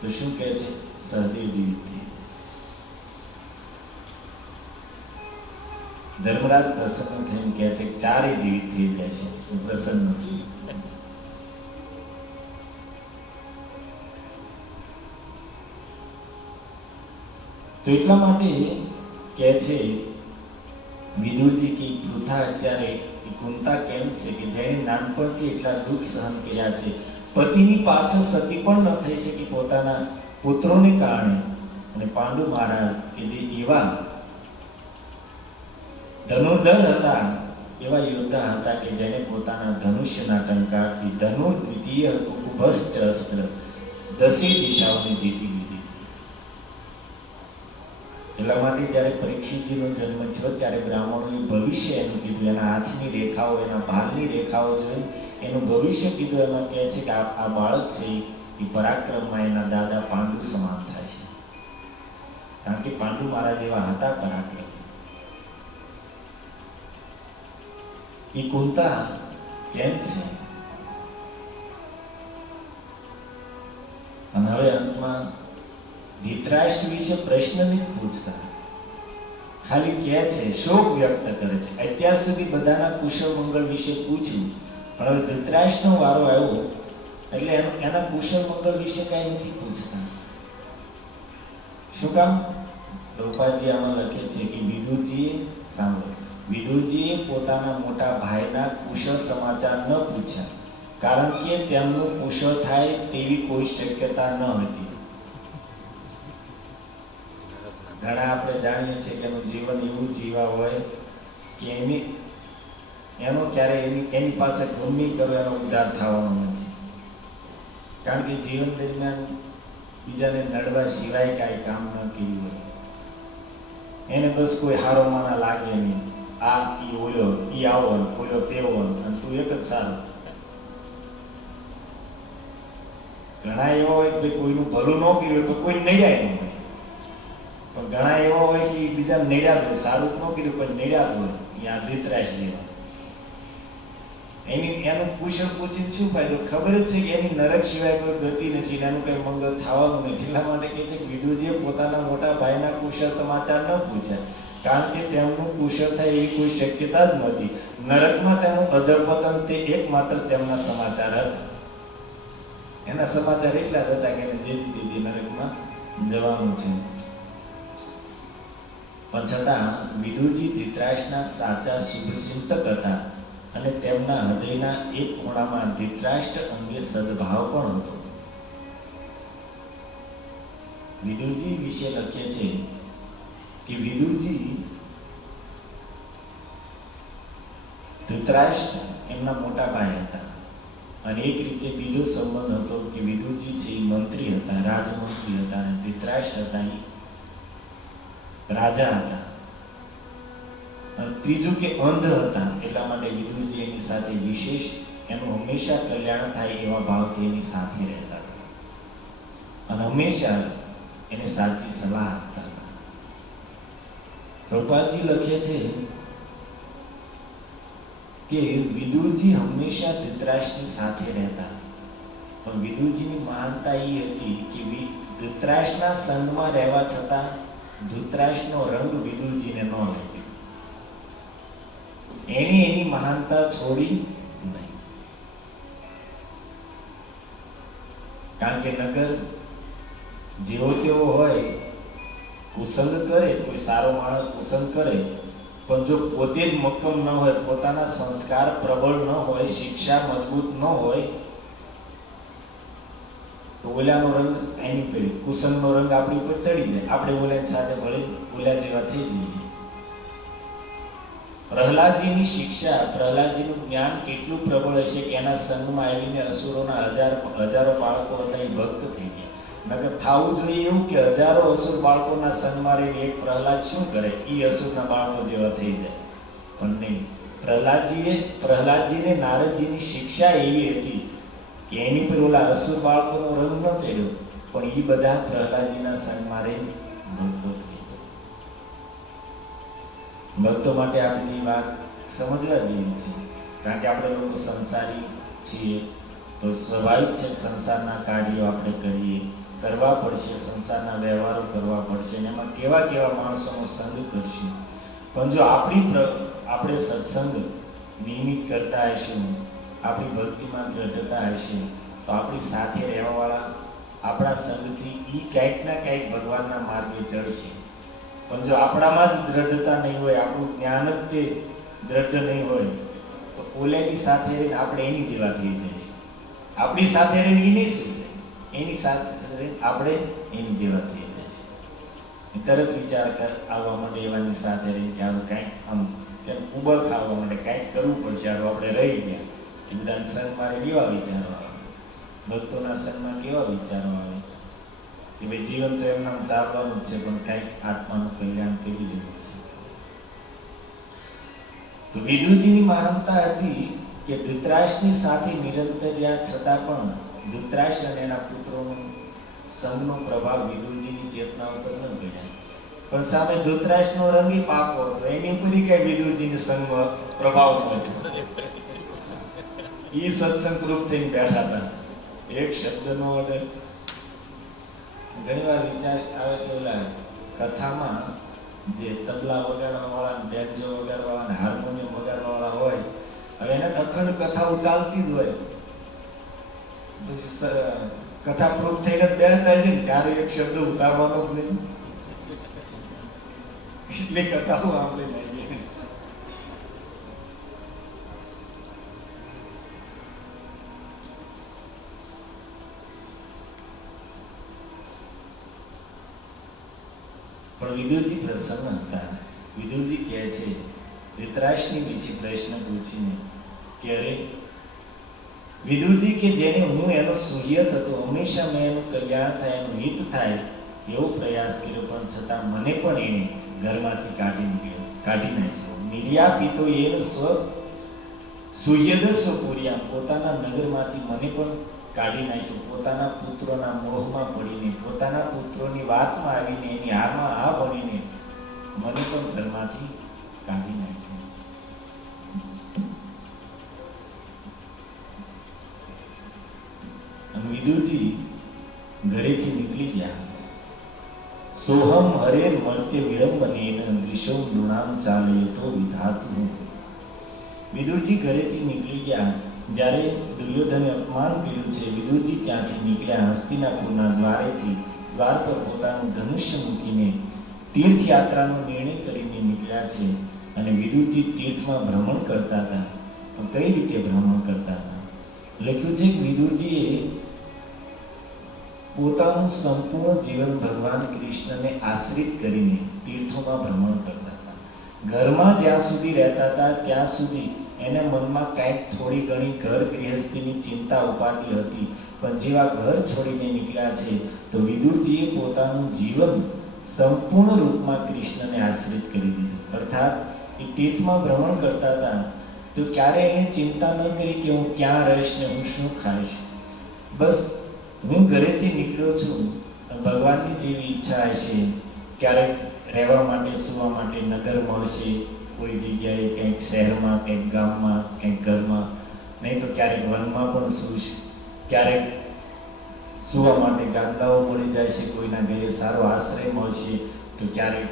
તો શું કહે છે? સહદેવ જીવિત થઈ. ધર્મરાજ પ્રસન્ન થઈને કહે છે કે 4 જીવિત થઈ જાય છે. હું પ્રસન્ન છું. તો એટલા માટે કહે છે વિદુરજી કે પૃથા અત્યારે કુંતા કેમ છે કે જેણે નાનપણથી એટલા દુઃખ સહન કર્યા છે, પતિની પાછળ સતી પણ ન થઈ શકી પોતાના પુત્રોને કારણે. અને પાંડુ મહારાજ કે જે એવા ધનુર્ધર હતા, એવા યોદ્ધા હતા કે જેને પોતાના ધનુષ્યના ટંકારથી ધનુર્દ્વિતીય ઉપભસ્ત્ર અસ્ત્ર 10 દિશાઓને જીતી લીધી. એટલા માટે જ્યારે પરીક્ષિતજીનો જન્મ થયો ત્યારે બ્રાહ્મણોએ ભવિષ્ય એનું કીધું. એના હાથની રેખાઓ, એના ભારની રેખાઓ જોઈ એનું ભવિષ્ય કીધું. એમાં કહે છે કે આ બાળક છે એ પરાક્રમમાં એના દાદા પાંડુ સમાન થાય છે, કારણ કે પાંડુ મહારાજ એવા હતા પરાક્રમ. એ કુંતા કેમ છે? અને હવે અંતમાં ધૃતરાષ્ટ્ર વિશે પ્રશ્ન નહીં પૂછતા, ખાલી કહે છે, શોક વ્યક્ત કરે છે. અત્યાર સુધી બધાના કુશળ મંગળ વિશે પૂછ્યું, પણ હવે ધૃતરાષ્ટ્રનો વારો આવ્યો એટલે એના કુશળ મંગળ વિશે કાંઈ નથી પૂછતા. શું કામ? પ્રભુપાદજી આમાં લખે છે કે વિદુરજીએ, સાંભળો, વિદુરજીએ પોતાના મોટા ભાઈના કુશળ સમાચાર ન પૂછ્યા, કારણ કે તેમનું કુશળ થાય તેવી કોઈ શક્યતા ન હતી. ઘણા આપણે જાણીએ છીએ કે એનું જીવન એવું જીવા હોય કે એનો ક્યારે એની પાછળ ગમે કરો એનો ઉદ્ધાર થવાનો નથી, કારણ કે જીવન દરમિયાન બીજાને નડવા સિવાય કાંઈ કામ ન કર્યું હોય. એને બસ કોઈ હારો માના લાગે નહીં. આ ઈ ઓયો, ઈ આવો, ઓયો તેવો, અને તું એક જ સારો. ઘણા એવા હોય કે કોઈનું ભલું ન કર્યું તો કોઈ નડ્યા ન હોય, પણ ઘણા એવા હોય કે બીજા નડ્યા હોય, સારું ન કર્યું પણ નડ્યા હોય. અહીંયા ધૃતરાષ્ટ્ર જેવા એનું કુશળ પૂછીને શું ફાયદો? ખબર જ છે કે એની નરક સિવાય કોઈ ગતિ નથી, એનું કઈ મંગળ થવાનું નથી. એટલા માટે કહે છે કે વિદુજીએ પોતાના મોટા ભાઈના કુશળ સમાચાર ન પૂછ્યા, કારણ કે તેમનું કુશળ થાય એવી કોઈ શક્યતા જ નહોતી. નરકમાં તેનું અધપતન તે એકમાત્ર તેમના સમાચાર હતા. એના સમાચાર એટલા જ હતા કે જે દીદી નરકમાં જવાનું છે. પણ છતાં વિદુરજી ધૃતરાષ્ટ્રના સાચા શુભચિંતક હતા અને તેમના હૃદયના એક ખૂણામાં ધૃતરાષ્ટ્ર અંગે સદભાવ પણ હતો. વિદુરજી વિશે લખે છે કે વિદુરજી ધૃતરાષ્ટ્ર એમના મોટા ભાઈ હતા, અને એક રીતે બીજો સંબંધ હતો કે વિદુરજી છે એ મંત્રી હતા, રાજમંત્રી હતા, અને ધૃતરાષ્ટ્ર હતા એ રાજા હતા. અને ત્રીજું કે અંધ હતા, એટલા માટે વિદુરજી એની સાથે વિશેષ એનું હંમેશા કલ્યાણ થાય એવા ભાવથી એની સાથે રહેતા હતા અને હંમેશા એને સાચી સલાહ આપતા હતા. પ્રભુપાદજી લખે છે કે વિદુરજી હંમેશા ધૃતરાષ્ટ્રની સાથે રહેતા, પણ વિદુરજીની મહાનતા એ હતી કે ધૃતરાષ્ટ્રના સંગમાં રહેવા છતાં ધૃતરાષ્ટ્રનો રંગ વિદુરજીને ન લાગ્યો. એણે એની મહાનતા છોડી નહીં, કારણ કે નગર જેવો તેવો હોય, કુસંગ કરે, કોઈ સારો માણસ કુસંગ કરે, પણ જો પોતે જ મક્કમ ન હોય, પોતાના સંસ્કાર પ્રબળ ન હોય, શિક્ષા મજબૂત ન હોય, તો ઓલાનો રંગ એની પર, કુસંગનો રંગ આપણી ઉપર ચડી જાય, આપણે ઓલાની સાથે ભલે ઓલા જેવા થઈ જઈએ. પ્રહલાદજીની શિક્ષા, પ્રહલાદજીનું જ્ઞાન કેટલું પ્રબળ હશે કે એના સંગમાં આવીને અસુરોના હજારો બાળકો હતા એ ભક્ત થઈ ગયા. નકર થાવું જોઈએ એવું કે હજારો અસુર બાળકોના સંગમાં રહીને એક પ્રહલાદ શું કરે, એ અસુરના બાળકો જેવા થઈ જાય. પણ નહીં, પ્રહલાદજીને નારદજીની શિક્ષા એવી હતી કે એની પર ઓલા અસુર બાળકોનો રંગ ન ચડ્યો, પણ એ બધા પ્રહલાદજીના સંગમાં રહીને ભક્તો થઈ ગયા. ભક્તો માટે આ બધી વાત સમજવા જેવી છે, કારણ કે આપણે લોકો સંસારી છીએ, તો સ્વાભાવિક છે સંસારના કાર્યો આપણે કરવા પડશે, સંસારના વ્યવહારો કરવા પડશે, અને એમાં કેવા કેવા માણસોનો સંગ કરશું. પણ જો આપણે સત્સંગ નિયમિત કરતા હશું, આપણી ભક્તિમાં દ્રઢતા હશે, તો આપણી સાથે રહેવાવાળા આપણા સંગથી એ ક્યાંક ના ક્યાંક ભગવાનના માર્ગે ચડશે. પણ જો આપણામાં જ દ્રઢતા નહીં હોય, આપણું જ્ઞાન જ તે દ્રઢ નહીં હોય, તો ઓલેની સાથે રહીને આપણે એની જેવા થઈ જઈશું. આપણી સાથે રહીને એની શું, એની સાથે આપણે એની જેવા થઈ જઈશું. તરત વિચાર આવવા માંડે એવાની સાથે રહીને કે આવું કાંઈક આમ કેમ ઉબળ ખાવા માટે કાંઈક કરવું પડશે, આવું આપણે રહી ગયા. એ બધા સંગમાં કેવા વિચારો આવે, ભક્તોના સંગમાં કેવા વિચારો આવે કે ભાઈ જીવન તો એમનામ ચાલવાનું જ છે, પણ કાંઈક આત્માનું કલ્યાણ કરી લેવું છે. તો વિદુરજીની મહાનતા હતી કે ધૃતરાષ્ટ્રની સાથે નિરંતર રહ્યા છતાં પણ ધૃતરાષ્ટ્ર અને એના પુત્રોનો સંઘનો પ્રભાવ વિદુરજીની ચેતના ઉપર ન પડ્યા. પણ સામે ધૃતરાષ્ટ્રનો રંગ પાકો હતો, એની ઉપર કઈ વિદુરજીની સંઘનો પ્રભાવ નહોતો. એ સત્સંગ રૂપ થઈને બેઠા હતા, એક શબ્દનો ઓર્ડર. ઘણી વાર વિચાર આવે કે ઓલા કથામાં જે તબલા વગાડવા વાળા, બેન્જો વગાડવા વાળા, હાર્મોનિયમ વગાડવા વાળા હોય, હવે એને અખંડ કથાઓ ચાલતી જ હોય, કથા પ્રૂફ થઈને બેસતા છે ને ત્યારે એક શબ્દ ઉતારવાનો જ નહીં, એટલી કથાઓ આપણે લઈએ. પણ વિદુરજી પ્રસન્ન હતા. વિદુરજી કહે છે ધૃતરાષ્ટ્રની વિશે પ્રશ્ન પૂછીને કે અરે વિદુરજી કે જેને હું એનો સૂર્યત હતો, હંમેશા મેં એનું કલ્યાણ થાય, એનું હિત થાય એવો પ્રયાસ કર્યો, પણ છતાં મને પણ એને ઘરમાંથી કાઢી નાખ્યો. નિર્યાપિતો એને સૂર્યદ સ્વપુર્યા, પોતાના નગરમાંથી મને પણ કાઢી નાખ્યો. પોતાના પુત્રોના મોહમાં પડીને, પોતાના પુત્રોની વાતમાં આવીને, એની હારમાં હા બનીને મને પણ ઘરમાંથી કાઢી નાખ્યો. વિદુરજી ઘરેથી નીકળી ગયા. સોહમ હરે મળતે વિડંબનેન દૃશ્યો નૃણામ ચાલયતો વિધાતું. વિદુરજી ઘરેથી નીકળી ગયા. જ્યારે દુર્યોધને અપમાન કર્યું છે, વિદુરજી ત્યાંથી નીકળ્યા. હસ્તિનાપુરના દ્વાર પર પોતાનું ધનુષ્ય મૂકીને તીર્થયાત્રાનો નિર્ણય કરીને નીકળ્યા છે. અને વિદુરજી તીર્થમાં ભ્રમણ કરતા હતા. પણ કઈ રીતે ભ્રમણ કરતા હતા? લખ્યું છે કે વિદુરજીએ પોતાનું સંપૂર્ણ જીવન ભગવાન કૃષ્ણને આશ્રિત કરીને તીર્થોમાં ભ્રમણ કરતા હતા. ઘરમાં જ્યાં સુધી રહેતા હતા ત્યાં સુધી એના મનમાં કંઈક થોડી ઘણી ઘર ગૃહસ્થીની ચિંતા ઉપાધિ હતી. પણ જેવા ઘર છોડીને નીકળ્યા છે તો વિદુરજીએ પોતાનું જીવન સંપૂર્ણ રૂપમાં કૃષ્ણને આશ્રિત કરી દીધું. અર્થાત એ તીર્થમાં ભ્રમણ કરતા હતા તો ક્યારે એને ચિંતા ન કરી કે હું ક્યાં રહીશ ને હું શું ખાઈશ. બસ હું ઘરેથી નીકળ્યો છું, ભગવાનની જેવી ઈચ્છા હશે, ક્યારેક રહેવા માટે સુવા માટે નગર મળશે, કોઈ જગ્યાએ કંઈક શહેરમાં, કંઈક ગામમાં, કંઈક ઘરમાં, નહીં તો ક્યારેક વનમાં પણ સૂઈશ, ક્યારેક સુવા માટે ગાદલાઓ મળી જાય છે, કોઈના ઘરે સારો આશ્રય મળશે તો ક્યારેક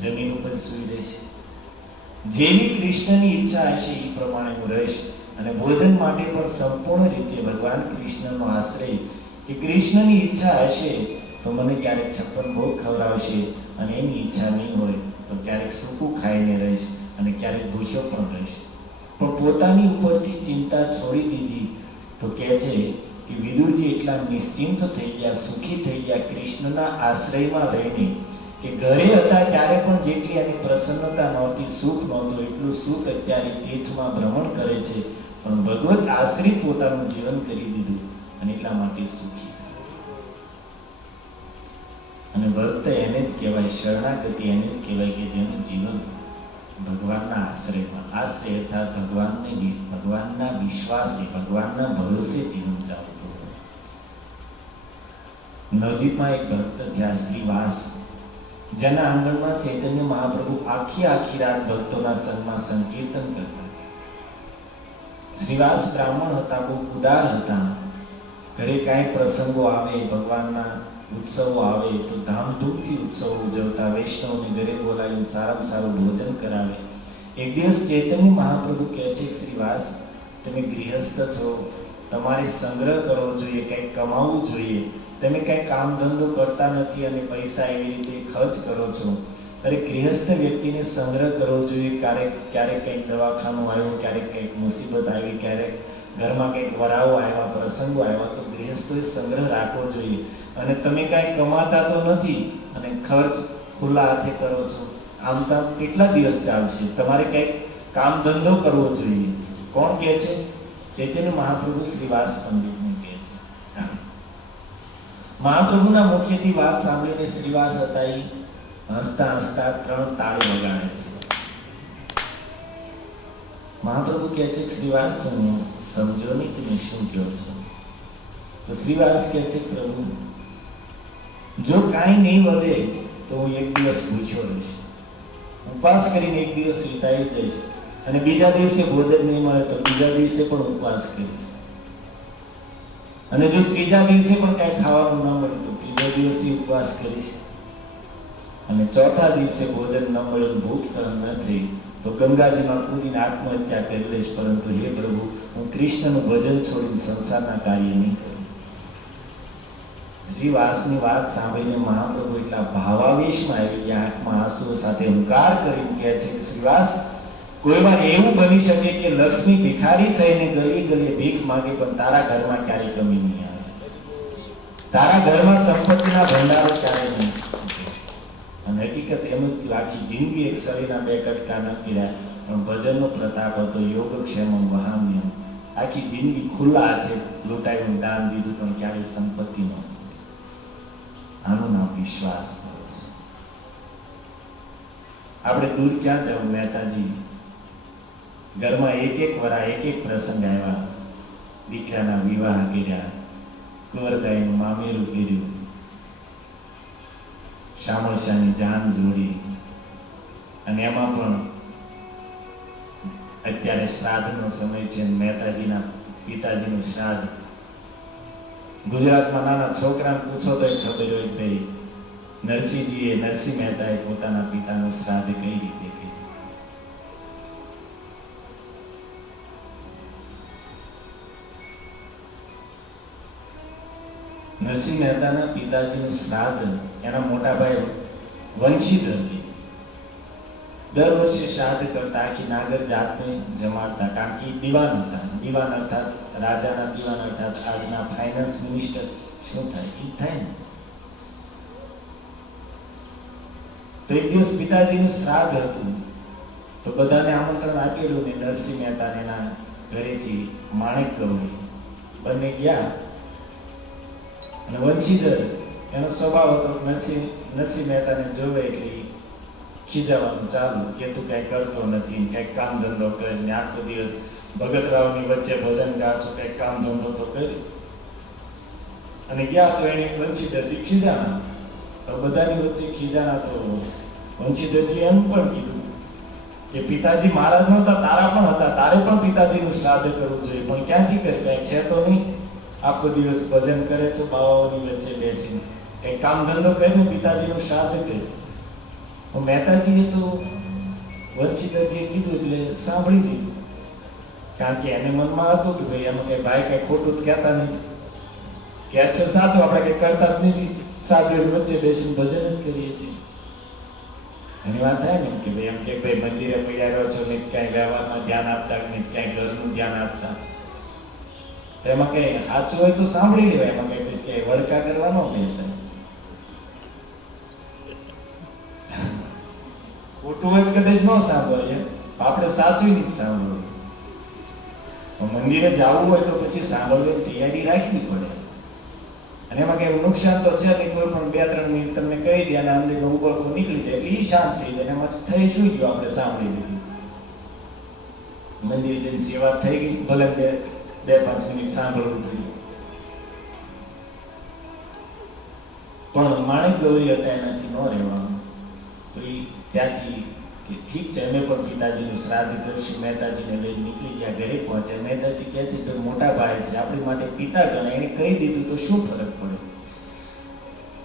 જમીન ઉપર સૂઈ રહેશે. જેવી કૃષ્ણની ઈચ્છા હશે એ પ્રમાણે હું રહીશ. અને ભોજન માટે પણ સંપૂર્ણ રીતે ભગવાન કૃષ્ણનો આશ્રય કે કૃષ્ણની ઈચ્છા હશે તો મને ક્યારેક 56 ભોગ ખવડાવશે, અને એની ઈચ્છા નહીં હોય તો ક્યારેક સૂકું ખાઈને રહીશ અને ક્યારેક ભૂખ્યો પણ રહીશ. પણ પોતાની ઉપરથી ચિંતા છોડી દીધી તો કહે છે કે વિદુરજી એટલા નિશ્ચિંત થઈ ગયા, સુખી થઈ ગયા કૃષ્ણના આશ્રયમાં રહીને કે ઘરે હતા ત્યારે પણ જેટલી એની પ્રસન્નતા નહોતી, સુખ નહોતું, એટલું સુખ અત્યારે તીર્થમાં ભ્રમણ કરે છે. પણ ભગવત આશ્રિત પોતાનું જીવન કરી દીધું અને એટલા માટે સુખી. અને ભક્ત એને જ કહેવાય, શરણાગતિ એને જ કહેવાય કે જેનું જીવન ભગવાનના આશ્રયમાં, આશ્રય અર્થાત ભગવાનના વિશ્વાસે, ભગવાનના ભરોસે જીવન ચાલતું હોય. નવદીપમાં એક ભક્ત થયા શ્રીવાસ, જેના આંગણમાં ચૈતન્ય મહાપ્રભુ આખી રાત ભક્તોના સંગમાં સંકીર્તન કરતા. શ્રીવાસ બ્રાહ્મણ હતા, બહુ ઉદાર હતા. ઘરે કાંઈ પ્રસંગો આવે, ભગવાનના ઉત્સવો આવે તો ધામધૂમથી ઉત્સવો ઉજવતા, વૈષ્ણવને ઘરે બોલાવીને સારામાં સારું ભોજન કરાવે. એક દિવસ ચૈતન્ય મહાપ્રભુ કહે છે, શ્રીવાસ તમે ગૃહસ્થ છો, તમારે સંગ્રહ કરવો જોઈએ, કંઈક કમાવવું જોઈએ, તમે કંઈ કામ ધંધો કરતા નથી અને પૈસા એવી રીતે ખર્ચ કરો છો. અરે ગૃહસ્થ વ્યક્તિને સંગ્રહ કરવો જોઈએ. ક્યારેક કંઈક દવાખાનું આવ્યું, ક્યારેક કંઈક મુસીબત આવી, ક્યારેક ઘરમાં કંઈક વરાવો આવ્યા, પ્રસંગો આવ્યા તો ગૃહસ્થોએ સંગ્રહ રાખવો જોઈએ. અને તમે કાંઈ કમાતા તો નથી અને ખર્ચ ખુલ્લા હાથે કરો છો, આમ તો કેટલા દિવસ ચાલશે? તમારે કંઈક કામ ધંધો કરવો જોઈએ. કોણ કહે છે? ચૈતન્ય મહાપ્રભુ શ્રીવાસ પંડિતને કહે છે. મહાપ્રભુના મુખ્યથી વાત સાંભળીને શ્રીવાસ હતા એ હસતા હસતા 3 તાળી વગાડે છે. મહાપ્રભુ કહે છે, શ્રીવાસ હું સમજો નહીં તમે શું કહો છો? તો શ્રીવાસ કહે છે, પ્રભુ જો કાંઈ નહીં વધે તો હું એક દિવસ ભૂખ્યો રહીશ, ઉપવાસ કરીને એક દિવસ વિતાવી દઈશ, અને બીજા દિવસે ભોજન નહીં મળે તો બીજા દિવસે પણ ઉપવાસ કરીશ, અને જો ત્રીજા દિવસે પણ કાંઈ ખાવાનું ન મળે તો ત્રીજા દિવસે ઉપવાસ કરીશ, અને ચોથા દિવસે ભોજન ન મળે, ભૂખ સહન ન થઈ તો ગંગાજીમાં કૂદીને આત્મહત્યા કરી લઈશ. પરંતુ હે પ્રભુ હું કૃષ્ણનું ભજન છોડીને સંસારના કાર્ય નહીં કરું. શ્રીવાસની વાત સાંભળીને મહાપ્રભુ એટલા ભાવાવેશમાં આવી ગયા, આંખમાં આંસુઓ સાથે હુંકાર કરીને કહે છે કે શ્રીવાસ કોઈ વાર એવું બની શકે કે લક્ષ્મી ભિખારી થઈને ગલી ગલીએ ભીખ માંગે પણ તારા ઘરમાં ક્યારેય કમી નહીં આવે, તારા ઘરમાં સંપત્તિના ભંડારો ક્યારેય નહીં. અને હકીકત એમ જ આખી જિંદગી એક સળીના 2 કટકા ન કર્યા, પણ ભજનનો પ્રતાપ હતો, યોગક્ષેમમ વહામ્યમ. આખી જિંદગી ખુલ્લા હાથે લૂંટાયું, દાન દીધું, પણ ક્યારેય સંપત્તિ ન. આનું નામ વિશ્વાસ છે. આપણે દૂર ક્યાં જવું? મહેતાજી ઘરમાં એક વરા એક પ્રસંગ આવ્યા, દીકરાના વિવાહ કર્યા, કુંવરબાઈનું મામેરું કર્યું, શામળશાની જાન જોડી, અને એમાં પણ અત્યારે શ્રાદ્ધનો સમય છે, મહેતાજીના પિતાજીનું શ્રાદ્ધ. ગુજરાતમાં નાના છોકરાને પૂછો તો ખબર હોય કે નરસિંહજીએ, નરસિંહ મહેતાએ પોતાના પિતાનું શ્રાદ્ધ કઈ રીતે કર્યું. નરસિંહ મહેતાના પિતાજીનું શ્રાદ્ધ એના મોટા ભાઈ વંશીધરજી દર વર્ષે શ્રાદ્ધ કરતા, આખી નાગર જાતને જમાડતા, કારણ કે દિવાન હતા. દિવાન અર્થાત રાજાના દિવાન અર્થાત આજના ફાઇનાન્સ મિનિસ્ટર શું થાય એ થાય ને. તો એક દિવસ પિતાજીનું શ્રાદ્ધ હતું તો બધાને આમંત્રણ આપેલું ને નરસિંહ મહેતા એના ઘરેથી માણેક ગૌરી બંને ગયા. અને વંશીધર એનો સ્વભાવ હતો, નરસિંહ મહેતાને જોવે એટલે ખીજાવાનું ચાલુ કે તું કઈ કરતો નથી, કઈક કામ ધંધો કરીને આખો દિવસ ભગતરાવની વચ્ચે ભજન ગા છો, કઈક કામ ધંધો તો કરી. અને ગયા તો એને વંશીધરજી ખીજાણા. તો બધાની વચ્ચે ખીજાણા તો વંશીધરજી એમ પણ કીધું કે પિતાજી મહારાજ નહોતા, તારા પણ હતા, તારે પણ પિતાજીનું શ્રાદ્ધ કરવું જોઈએ, પણ ક્યાંથી કરે, કઈ છે તો નહીં. આખો દિવસ ભજન કરે છો બાવાઓની વચ્ચે બેસીને, કઈ કામ ધંધો કરીને પિતાજીનું શ્રાદ્ધ કર્યું. તો મહેતાજીએ તો વંશીધરજીએ કીધું એટલે સાંભળી લીધું, કારણ કે એને મનમાં હતું કે ભાઈ એમાં કઈ ભાઈ કઈ ખોટું જ કહેતા નથી, કે છે સાચું, આપણે કઈ કરતા જ નથી, સાધુ વચ્ચે બેસીને ભજન જ કરીએ છીએ. એની વાત થાય ને કે ભાઈ એમ કે ભાઈ મંદિરે પડ્યા રહ્યો છો, નહીં ક્યાંય વ્યવહારમાં ધ્યાન આપતા, નહીં ક્યાંય ઘરનું ધ્યાન આપતા. એમાં કઈ સાચું હોય તો સાંભળી લેવાય, એમાં કઈ વડકા કરવાનો બેસે. ખોટું હોય તો કદાચ ન સાંભળીએ, આપણે સાચું જ સાંભળવું. મંદિરે જવું હોય તો પછી સાંભળવાની તૈયારી રાખવી પડે. અને એમાં કઈ નુકસાન તો છે નહીં, કોઈ પણ 2-3 મિનિટ તમને કહી દે અને અંદર ઉબળખો નીકળી જાય એટલે એ શાંત થઈ જાય. એમાં થઈ શું ગયું, આપણે સાંભળી લીધું, મંદિર જઈને સેવા થઈ ગઈ, ભલે 2-5 મિનિટ સાંભળવું જોઈએ. પણ માણેક ગૌરી હતા, એનાથી ન રહેવાનું. તો એ ત્યાંથી કે ઠીક છે, અમે પણ પિતાજીનું શ્રાદ્ધ કરશું. મહેતાજીને લઈને નીકળી ગયા, ઘરે પહોંચ્યા. મહેતાજી કહે છે કે મોટા ભાઈ છે, આપણી માટે પિતા ગણાય, એને કહી દીધું તો શું ફરક પડે.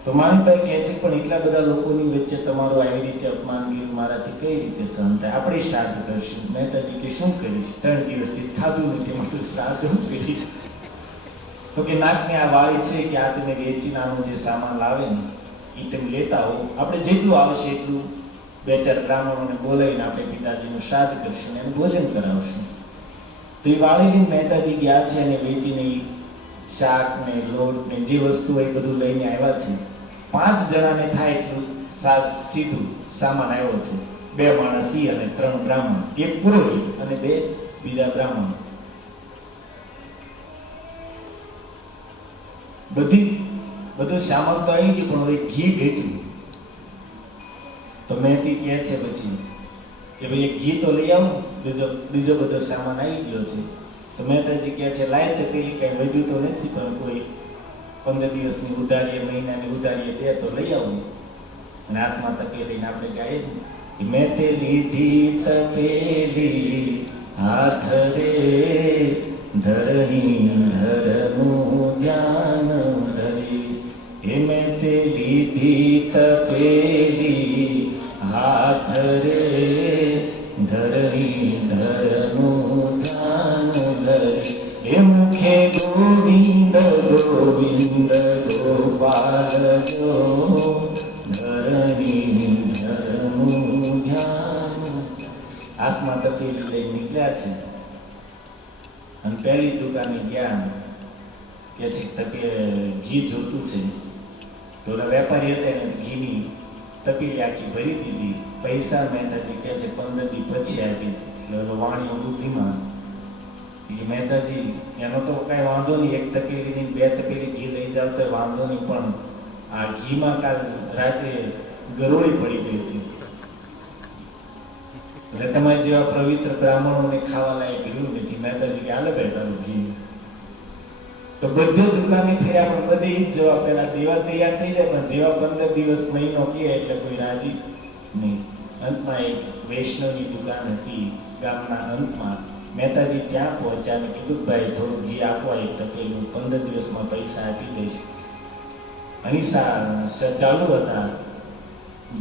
તો માણેકભાઈ કહે છે પણ એટલા બધા લોકોની વચ્ચે તમારું આવી રીતે અપમાન કર્યું, મારાથી કઈ રીતે સહન થાય, આપણે શ્રાદ્ધ કરશું. મહેતાજી કે શું કરીશ, 3 દિવસથી ખાધું નથી, મારું શ્રાદ્ધ હું કરીશ. તો કે નાકની આ વાળી છે કે આ તમે વેચીને આનો જે સામાન લાવે ને એ તમે લેતા હો, આપણે જેટલું આવશે એટલું 2-4 બ્રાહ્મણોને બોલાવીને આપણે પિતાજીનું શ્રાદ્ધ કરશું ને એનું ભોજન કરાવશું. તો એ વાળીને મહેતાજી ગયા છે અને વેચીને શાક ને લોટ ને જે વસ્તુ હોય બધું લઈને આવ્યા છે. 5 જણાને થાય એટલું સીધું સામાન આવ્યો છે. 2 માણસ ઈ અને 3 બ્રાહ્મણ, 1 પુરોહિત અને 2 બીજા બ્રાહ્મણ. બધું સામાન તો આવી ગયું, પણ હવે ઘી ઘટ્યું. તો મહેતી કહે છે પછી કે ભાઈ ઘી તો લઈ આવું, બીજો બધો સામાન આવી ગયો છે. તો મહેતાજી કહે છે લાય તો પેલી કઈ વધ્યું તો નથી, પણ કોઈ 15 દિવસની ઉધારીએ, મહિનાની ઉધારીએ દે તો લઈ આવું. અને હાથમાં તપેલીને આપણે ગાય મેં તે લીધી તપેલી હાથ રે, ધરણી ધરનું ધ્યાન ધરી. એ મેં તે લીધી તપેલી હાથ રે, ધરણી ધરનું ધ્યાન ધરી. એ મુખે ગોવિંદ ગોવિંદ ગોપાલ જો, ધરણી ધરનું ધ્યાન. હાથમાં તપેલી લઈ નીકળ્યા છે અને પહેલી દુકાને ગયા, કે છે ઘી જોતું છે. તો વેપારી હતા એને ઘીની તપેલી આખી ભરી દીધી. પૈસા મહેતાજી કહે છે 15 દી પછી આપી. એટલે વાણીઓ બુદ્ધિમાં મહેતાજી એનો તો કઈ વાંધો નહીં, 1 તપેલીની 2 તપેલી ઘી લઈ જાવ તો વાંધો નહીં, પણ આ ઘીમાં કાલ રાતે ગરોળી પડી ગઈ હતી, એટલે તમારે જેવા પવિત્ર બ્રાહ્મણોને ખાવા લાયક રહ્યું નથી. મહેતાજી કે હાલે ભાઈ તારું ઘી. તો બધે દુકાને ફેર્યા, પણ બધે ઈ જ જવાબ, પેલા દેવા તૈયાર થઈ જાય, પણ જેવા 15 દિવસ મહિનો કહે એટલે કોઈ રાજી નહીં. અંતમાં એક વૈષ્ણવની દુકાન હતી ગામના અંતમાં. મહેતાજી ત્યાં પહોંચ્યા અને કીધું ભાઈ થોડું ઘી આપો, એક ટકેલું, 15 દિવસમાં પૈસા આપી દઈશ. અનિસા શ્રદ્ધાળુ હતા,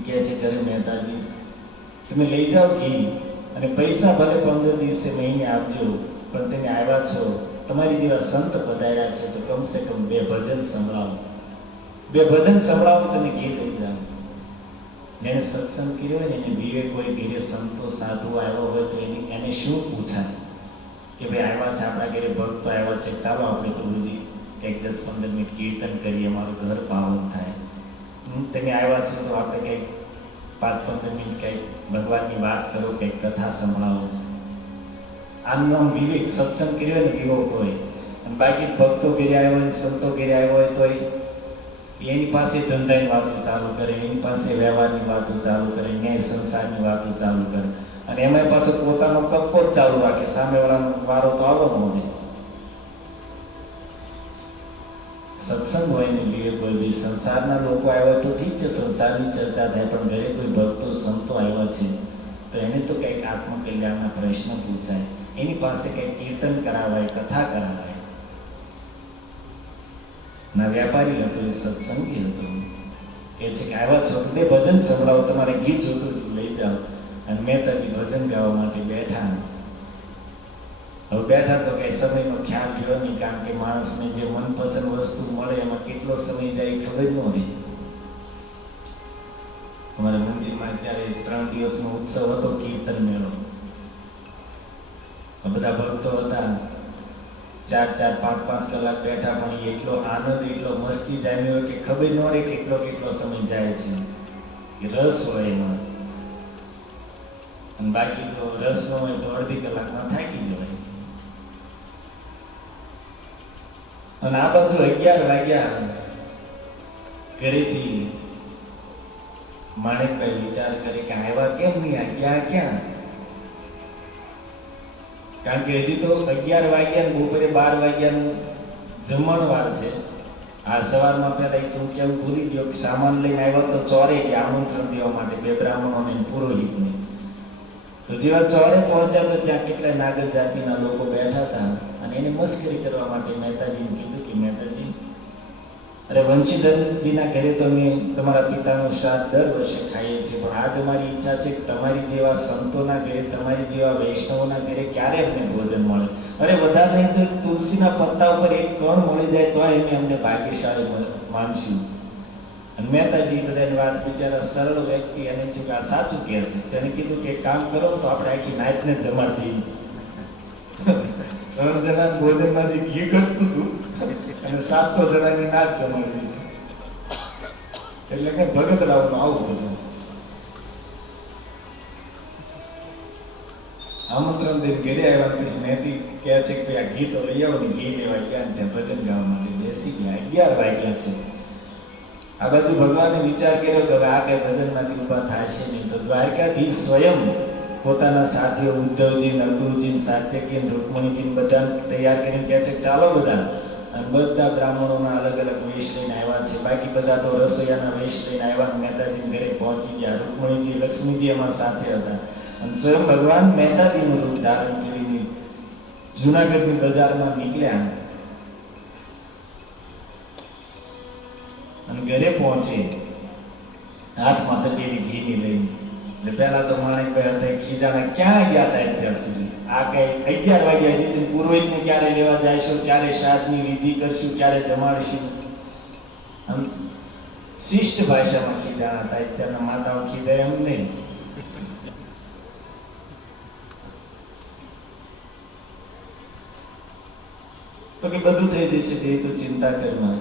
કહે છે ઘરે મહેતાજી તમે લઈ જાઓ ઘી અને પૈસા ભલે 15 દિવસે મહિને આપજો, પણ તમે આવ્યા છો, તમારી જેવા સંત પધાર્યા છે તો કમસે કમ 2 ભજન સંભળાવો, 2 ભજન સંભળાવો, તમે ઘી લઈ જાઓ. જેને સત્સંગ કર્યો હોય ને એને વિવેક હોય, ઘરે સંતો સાધુ આવ્યો હોય તો એને શું પૂછાય કે ભાઈ આવ્યા છે આપણા ઘરે ભક્તો આવ્યા છે, ચાલો આપણે પ્રભુજી કંઈક 10-15 મિનિટ કીર્તન કરીએ, અમારું ઘર પાવન થાય. તમે આવ્યા છો તો આપણે કંઈક 5-15 મિનિટ કંઈક ભગવાનની વાત કરો, કંઈક કથા સંભળાવો. આમ વિવેક, સત્સંગ કર્યો ને વિવેક હોય. અને બાકી ભક્તો ઘરે આવ્યો હોય, સંતો ઘરે આવ્યો હોય તો એની પાસે ધંધાની વાતો ચાલુ કરે, એની પાસે વ્યવહારની વાતો ચાલુ કરે, ન્યાય સંસારની વાતો ચાલુ કરે, અને એમાં પાછો પોતાનો કપ્પો જ ચાલુ રાખે, સામેવાળાનો વારો તો આવવાનો હોય. સત્સંગ હોય ને વિવેક હોય, સંસારના લોકો આવ્યા તો ઠીક છે, સંસારની ચર્ચા થાય, પણ ઘરે કોઈ ભક્તો સંતો આવ્યા છે તો એને તો કંઈક આત્મકલ્યાણના પ્રશ્ન પૂછાય, એની પાસે કંઈક કીર્તન કરાવાય, કથા કરાવાય. ના વ્યાપારી હતો, એ સત્સંગી હતો. એ છે કે આવ્યા છો તો 2 ભજન સંભળાવો, તમારે ગીત જોતું લઈ જાઓ. અને મહેતાજી ભજન ગાવા માટે બેઠા. હવે બેઠા તો કઈ સમયનો ખ્યાલ રહ્યો નહીં, કારણ કે માણસને જે મનપસંદ વસ્તુ મળે એમાં કેટલો સમય જાય ખબર ન રહે. અમારા મંદિરમાં અત્યારે 3 દિવસનો ઉત્સવ હતો, કીર્તન મેળો. બધા ભક્તો હતા, 4-4, 5-5 કલાક બેઠા, પણ એટલો આનંદ, એટલો મસ્તી જામી હોય કે ખબર ન રહે કેટલો સમય જાય છે. રસ હોય એમાં, અને બાકી તો રસ ન હોય તો અડધી કલાકમાં થાકી જવાય. અને આ બાજુ 11 વાગ્યા. ઘરેથી માણેકભાઈ વિચાર કરે કે આવ્યા કેમ નહીં, ગયા ક્યાં? કારણ કે હજી તો 11 વાગ્યા, બપોરે 12 વાગ્યાનું જમણવાર છે. આ સવારમાં પહેલા તું કેવું ભૂલી ગયો કે સામાન લઈને આવ્યો તો ચોરે કે આમંત્રણ દેવા માટે 2 બ્રાહ્મણોને પુરોહિતને. તો જેવા ચોરે પહોંચ્યા તો ત્યાં કેટલાય નાગર જાતિના લોકો બેઠા હતા, અને એને મસ્કરી કરવા માટે મહેતાજીને કીધું કે મહેતાજી, અરે વંશીધરજીના ઘરે તો અમે તમારા પિતાનું શ્રાદ્ધ દર વર્ષે ખાઈએ છીએ, પણ આજ અમારી ઈચ્છા છે કે તમારી જેવા સંતોના ઘરે, તમારી જેવા વૈષ્ણવોના ઘરે ક્યારે અમને ભોજન મળે. અરે વધારે નહીં તો તુલસીના પત્તા ઉપર એક કણ મળી જાય તો એને અમને ભાગ્યશાળી માનશું. અને મહેતાજી બધાની વાત, બિચારા સરળ વ્યક્તિ, એને ચૂક આ સાચું કહે છે. તેને કીધું કે કામ કરો તો આપણે આખી નાચને જમાડી દઈએ. 3 જણા ભોજનમાંથી ઘી ઘટતું હતું અને 700 જણાની નાચ જમાડી. એટલે કે ભગત રાવનું આવું બધું આમંત્રણ દઈને ઘરે આવ્યા. પછી મહેતી કહે છે કે આ ઘી તો લઈ આવો ને. ઘી લેવા ગયા, ત્યાં ભજન ગાવા માટે બેસી ગયા. 11 વાગ્યા છે. આ બાજુ ભગવાને વિચાર કર્યો કે હવે આ કઈ ભજનમાંથી ઉભા થાય છે નહીં, તો દ્વારકાધીશ સ્વયં પોતાના સાથીઓ ઉદ્ધવજી, નકુલજી, સાત્યકી, રૂકમણીજી બધા તૈયાર કરીને કહે છે ચાલો બધા. અને બધા બ્રાહ્મણોના અલગ અલગ વેશ લઈને આવ્યા છે. બાકી બધા તો રસોઈયાના વેશ લઈને આવ્યા. મહેતાજી ઘરે પહોંચી ગયા. રૂકમણીજી, લક્ષ્મીજી એમાં સાથે હતા. અને સ્વયં ભગવાન મહેતાજીનું રૂપ ધારણ કરીને જુનાગઢની બજારમાં નીકળ્યા. અને ઘરે પહોંચે, હાથમાં તપેલી ઘીની લઈને. એટલે પહેલા તો માણેકભાઈ હતા ખીજાણા, ક્યાં ગયા હતા અત્યાર સુધી? આ કઈ 11 વાગ્યા છે, પુરોહિતને ક્યારે લેવા જઈશું, ક્યારે શ્રાદ્ધની વિધિ કરશું, ક્યારે જમાડીશું? આમ શિષ્ટ ભાષામાં ખીજાણા હતા. અત્યારના માતાઓ ખીજાય એમ નહીં. તો કે બધું થઈ જશે, તે તો ચિંતા કરમાં.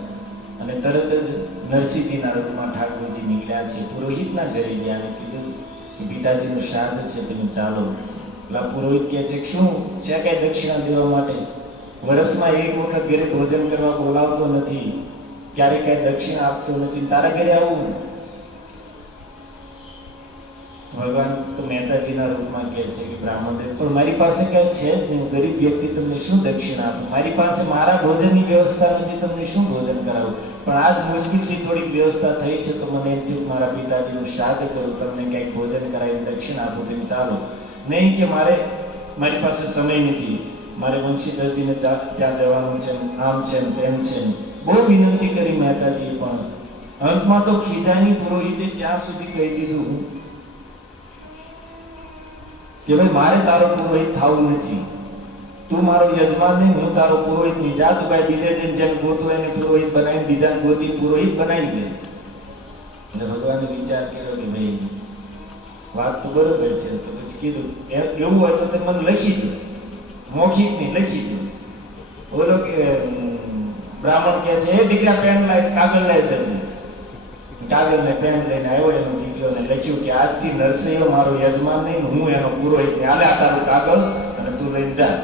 અને તરત જ નરસિંહજીના રૂપમાં ઠાકોરજી નીકળ્યા છે. પુરોહિતના ઘરે ગયા અને કીધું કે પિતાજીનું શ્રાદ્ધ છે, તમે ચાલો. પેલા પુરોહિત કહે છે શું છે, કઈ દક્ષિણા દેવા માટે? વર્ષમાં એક વખત ઘરે ભોજન કરવા બોલાવતો નથી, ક્યારે કઈ દક્ષિણા આપતો નથી, તારા ઘરે આવું? ભગવાન તો મહેતાજીના રૂપમાં કહે છે કે બ્રાહ્મણ દેવ, પણ મારી પાસે કઈ છે જ નહીં, ગરીબ વ્યક્તિ, તમને શું દક્ષિણા આપું? મારી પાસે મારા ભોજનની વ્યવસ્થા નથી, તમને શું ભોજન કરાવું? પણ આજ મુશ્કેલથી થોડીક વ્યવસ્થા થઈ છે, તો મને એમ થયું મારા પિતાજીનું શ્રાદ્ધ કરું, તમને કંઈક ભોજન કરાવી દક્ષિણા આપું, તેમ ચાલો. નહીં કે મારે મારી પાસે સમય નથી, મારે વંશીધરજીને ત્યાં જવાનું છે, આમ છે ને તેમ છે ને. બહુ વિનંતી કરી મહેતાજી, પણ અંતમાં તો ખીજાની પુરોહિતે ત્યાં સુધી કહી દીધું કે ભાઈ મારે તારો પુરોહિત થવું નથી, તું મારો યજમાન નહીં, હું તારો પુરોહિત નહીં. જા તું ભાઈ બીજે જઈને જેને ગોતું એને પુરોહિત બનાવીને બીજાને ગોતી પુરોહિત બનાવી દે. એટલે ભગવાને વિચાર કર્યો કે ભાઈ વાત તો બરોબર છે. તો પછી કીધું એવું હોય તો મને લખી દો, મૌખિક નહીં લખી દો. બોલો કે બ્રાહ્મણ કહે છે એ દીકરા પેન લાય, કાગળ લાય જલ્દી. કાગળ ને પેન લઈને આવ્યો એનો દીકરો ને લખ્યું કે આજથી નરસિંહ મારો યજમાન નહીં, હું એનો પુરોહિત નહીં. હાલે આ તારું કાગળ અને તું લઈને જા.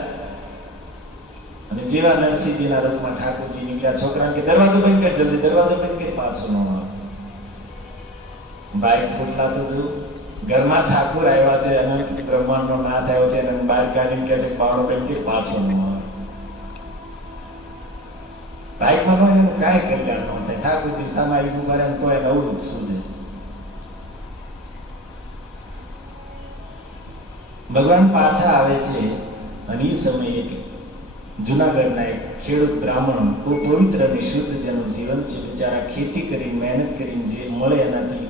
અને જેવા નરસિંહજીના રૂપમાં ઠાકોરજી નીકળ્યા. છોકરાને કે દરવાજો બંધ કર, જલ્દી દરવાજો બંધ કરી, પાછો ન આવે. બાઈક ફૂટલાતું હતું. ઘરમાં ઠાકોર આવ્યા છે અને બ્રહ્માંડનો નાથ આવ્યો છે અને બહાર કાઢીને કહે છે બાળો બંધ કરી, પાછો ન આવે. બાઈકમાં એનું કાંઈ કલ્યાણ ન થાય. ઠાકોરજી સામે આવી ઉભા રહે તો એને અવળું સૂજે. ભગવાન પાછા આવે છે અને એ સમયે જુનાગઢના એક ખેડૂત બ્રાહ્મણ બહુ પવિત્ર અને શુદ્ધ જેનું જીવન છે, બિચારા ખેતી કરી મહેનત કરીને જે મળે એનાથી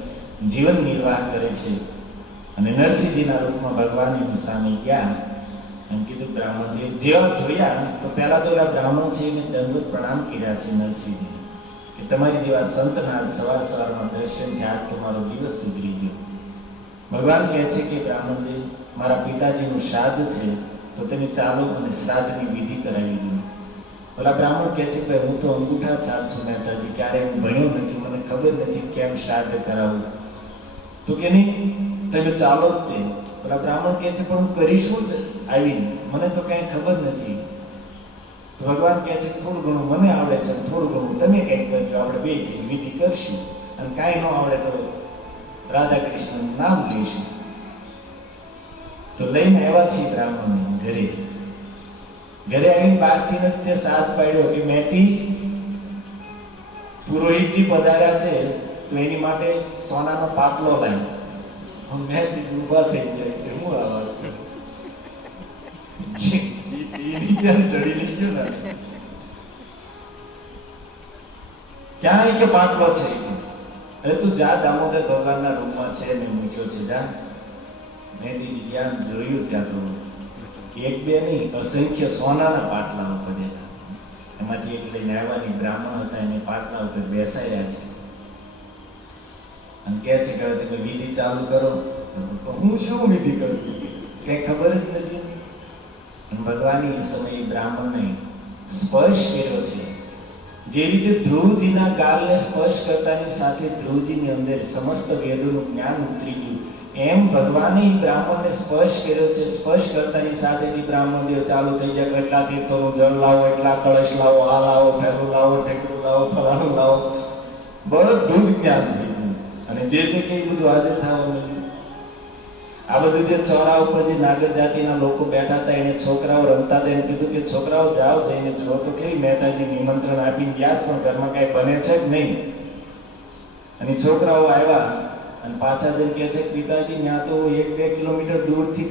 જીવન નિર્વાહ કરે છે. અને નરસિંહજીના રૂપમાં ભગવાન એની સામે ગયા એમ કીધું બ્રાહ્મણ જેવા જોયા તો પહેલા તો એવા બ્રાહ્મણ છે એને દંડવત પ્રણામ કર્યા છે નરસિંહજી કે તમારી જેવા સંતના સવાર સવારમાં દર્શન થયા, તમારો દિવસ સુધરી ગયો. ભગવાન કહે છે કે બ્રાહ્મણજી મારા પિતાજીનું શ્રાદ્ધ છે તો તમે ચાલો અને શ્રાદ્ધની વિધિ કરાવી દો. ઓલા બ્રાહ્મણ કહે છે કે હું તો અંગૂઠા છાપ છું મહેતાજી, ક્યારે હું ભણ્યો નથી, મને ખબર નથી કેમ શ્રાદ્ધ કરાવું. તો કે નહીં તમે ચાલો જ તે. ઓલા બ્રાહ્મણ કહે છે પણ હું કરીશું જ આવીને, મને તો કઈ ખબર નથી. ભગવાન કહે છે થોડું ઘણું મને આવડે છે, થોડું ઘણું તમે કંઈક કરજો, આપણે બે વિધિ કરશું. અને કાંઈ ન આવડે તો રાધા કૃષ્ણનું નામ લઈશું. તો લઈને આવ્યા છીએ બ્રાહ્મણ ઘરે. ઘરે આવીને બહારથી નથી તે સાથ પાડ્યો કે મેથી પુરોહિતજી પધાર્યા છે તો એની માટે સોનાનો પાટલો લાવ્યો. મેં ઉભા થઈ જાય કે હું આવા ચડી ગયો ને ક્યાં કે પાટલો છે. અરે તું જા દામોદર ભગવાનના રૂમમાં છે મેં મૂક્યો છે, જા. મેં જ્યાં જોયું ત્યાં તો એક બે નહીં અસંખ્ય સોનાના પાટલા ઉપર હતા. એમાંથી એક લઈને આવવાની બ્રાહ્મણ હતા એને પાટલા ઉપર બેસાડ્યા છે અને કહે છે કે હવે તમે વિધિ ચાલુ કરો. હું શું વિધિ કરું કઈ ખબર જ નથી. ભગવાનની એ સમયે બ્રાહ્મણને સ્પર્શ કર્યો છે. જે રીતે ધ્રુવજીના ગાલને સ્પર્શ કરતાની સાથે ધ્રુવજીની અંદર સમસ્ત વેદોનું જ્ઞાન ઉતરી ગયું, એમ ભગવાને બ્રાહ્મણને સ્પર્શ કર્યો છે. સ્પર્શ કરતાની સાથે બ્રાહ્મણ દેવ ચાલુ થઈ જાય, એટલા તીર્થોનું જળ લાવો, એટલા કળશ લાવો, આ લાવો, ફેરું લાવો, ઠેકડું લાવો, ફલાણું લાવો, બધું જ જ્ઞાન થઈ ગયું. અને જે જે કઈ બધું હાજર થવાનું. આ બધું જે ચોરા ઉપર જે નાગર જાતિના લોકો બેઠા હતા એને છોકરાઓ રમતા હતા, એને કીધું કે છોકરાઓ જાઓ જઈને જુઓ તો કેવી મહેતાજી નિમંત્રણ આપીને ગયા જ પણ ઘરમાં કઈ બને છે જ નહીં. અને છોકરાઓ આવ્યા અને પાછા જઈને કહે છે પિતાજી ત્યાં તો 1-2 કિલોમીટર દૂરથી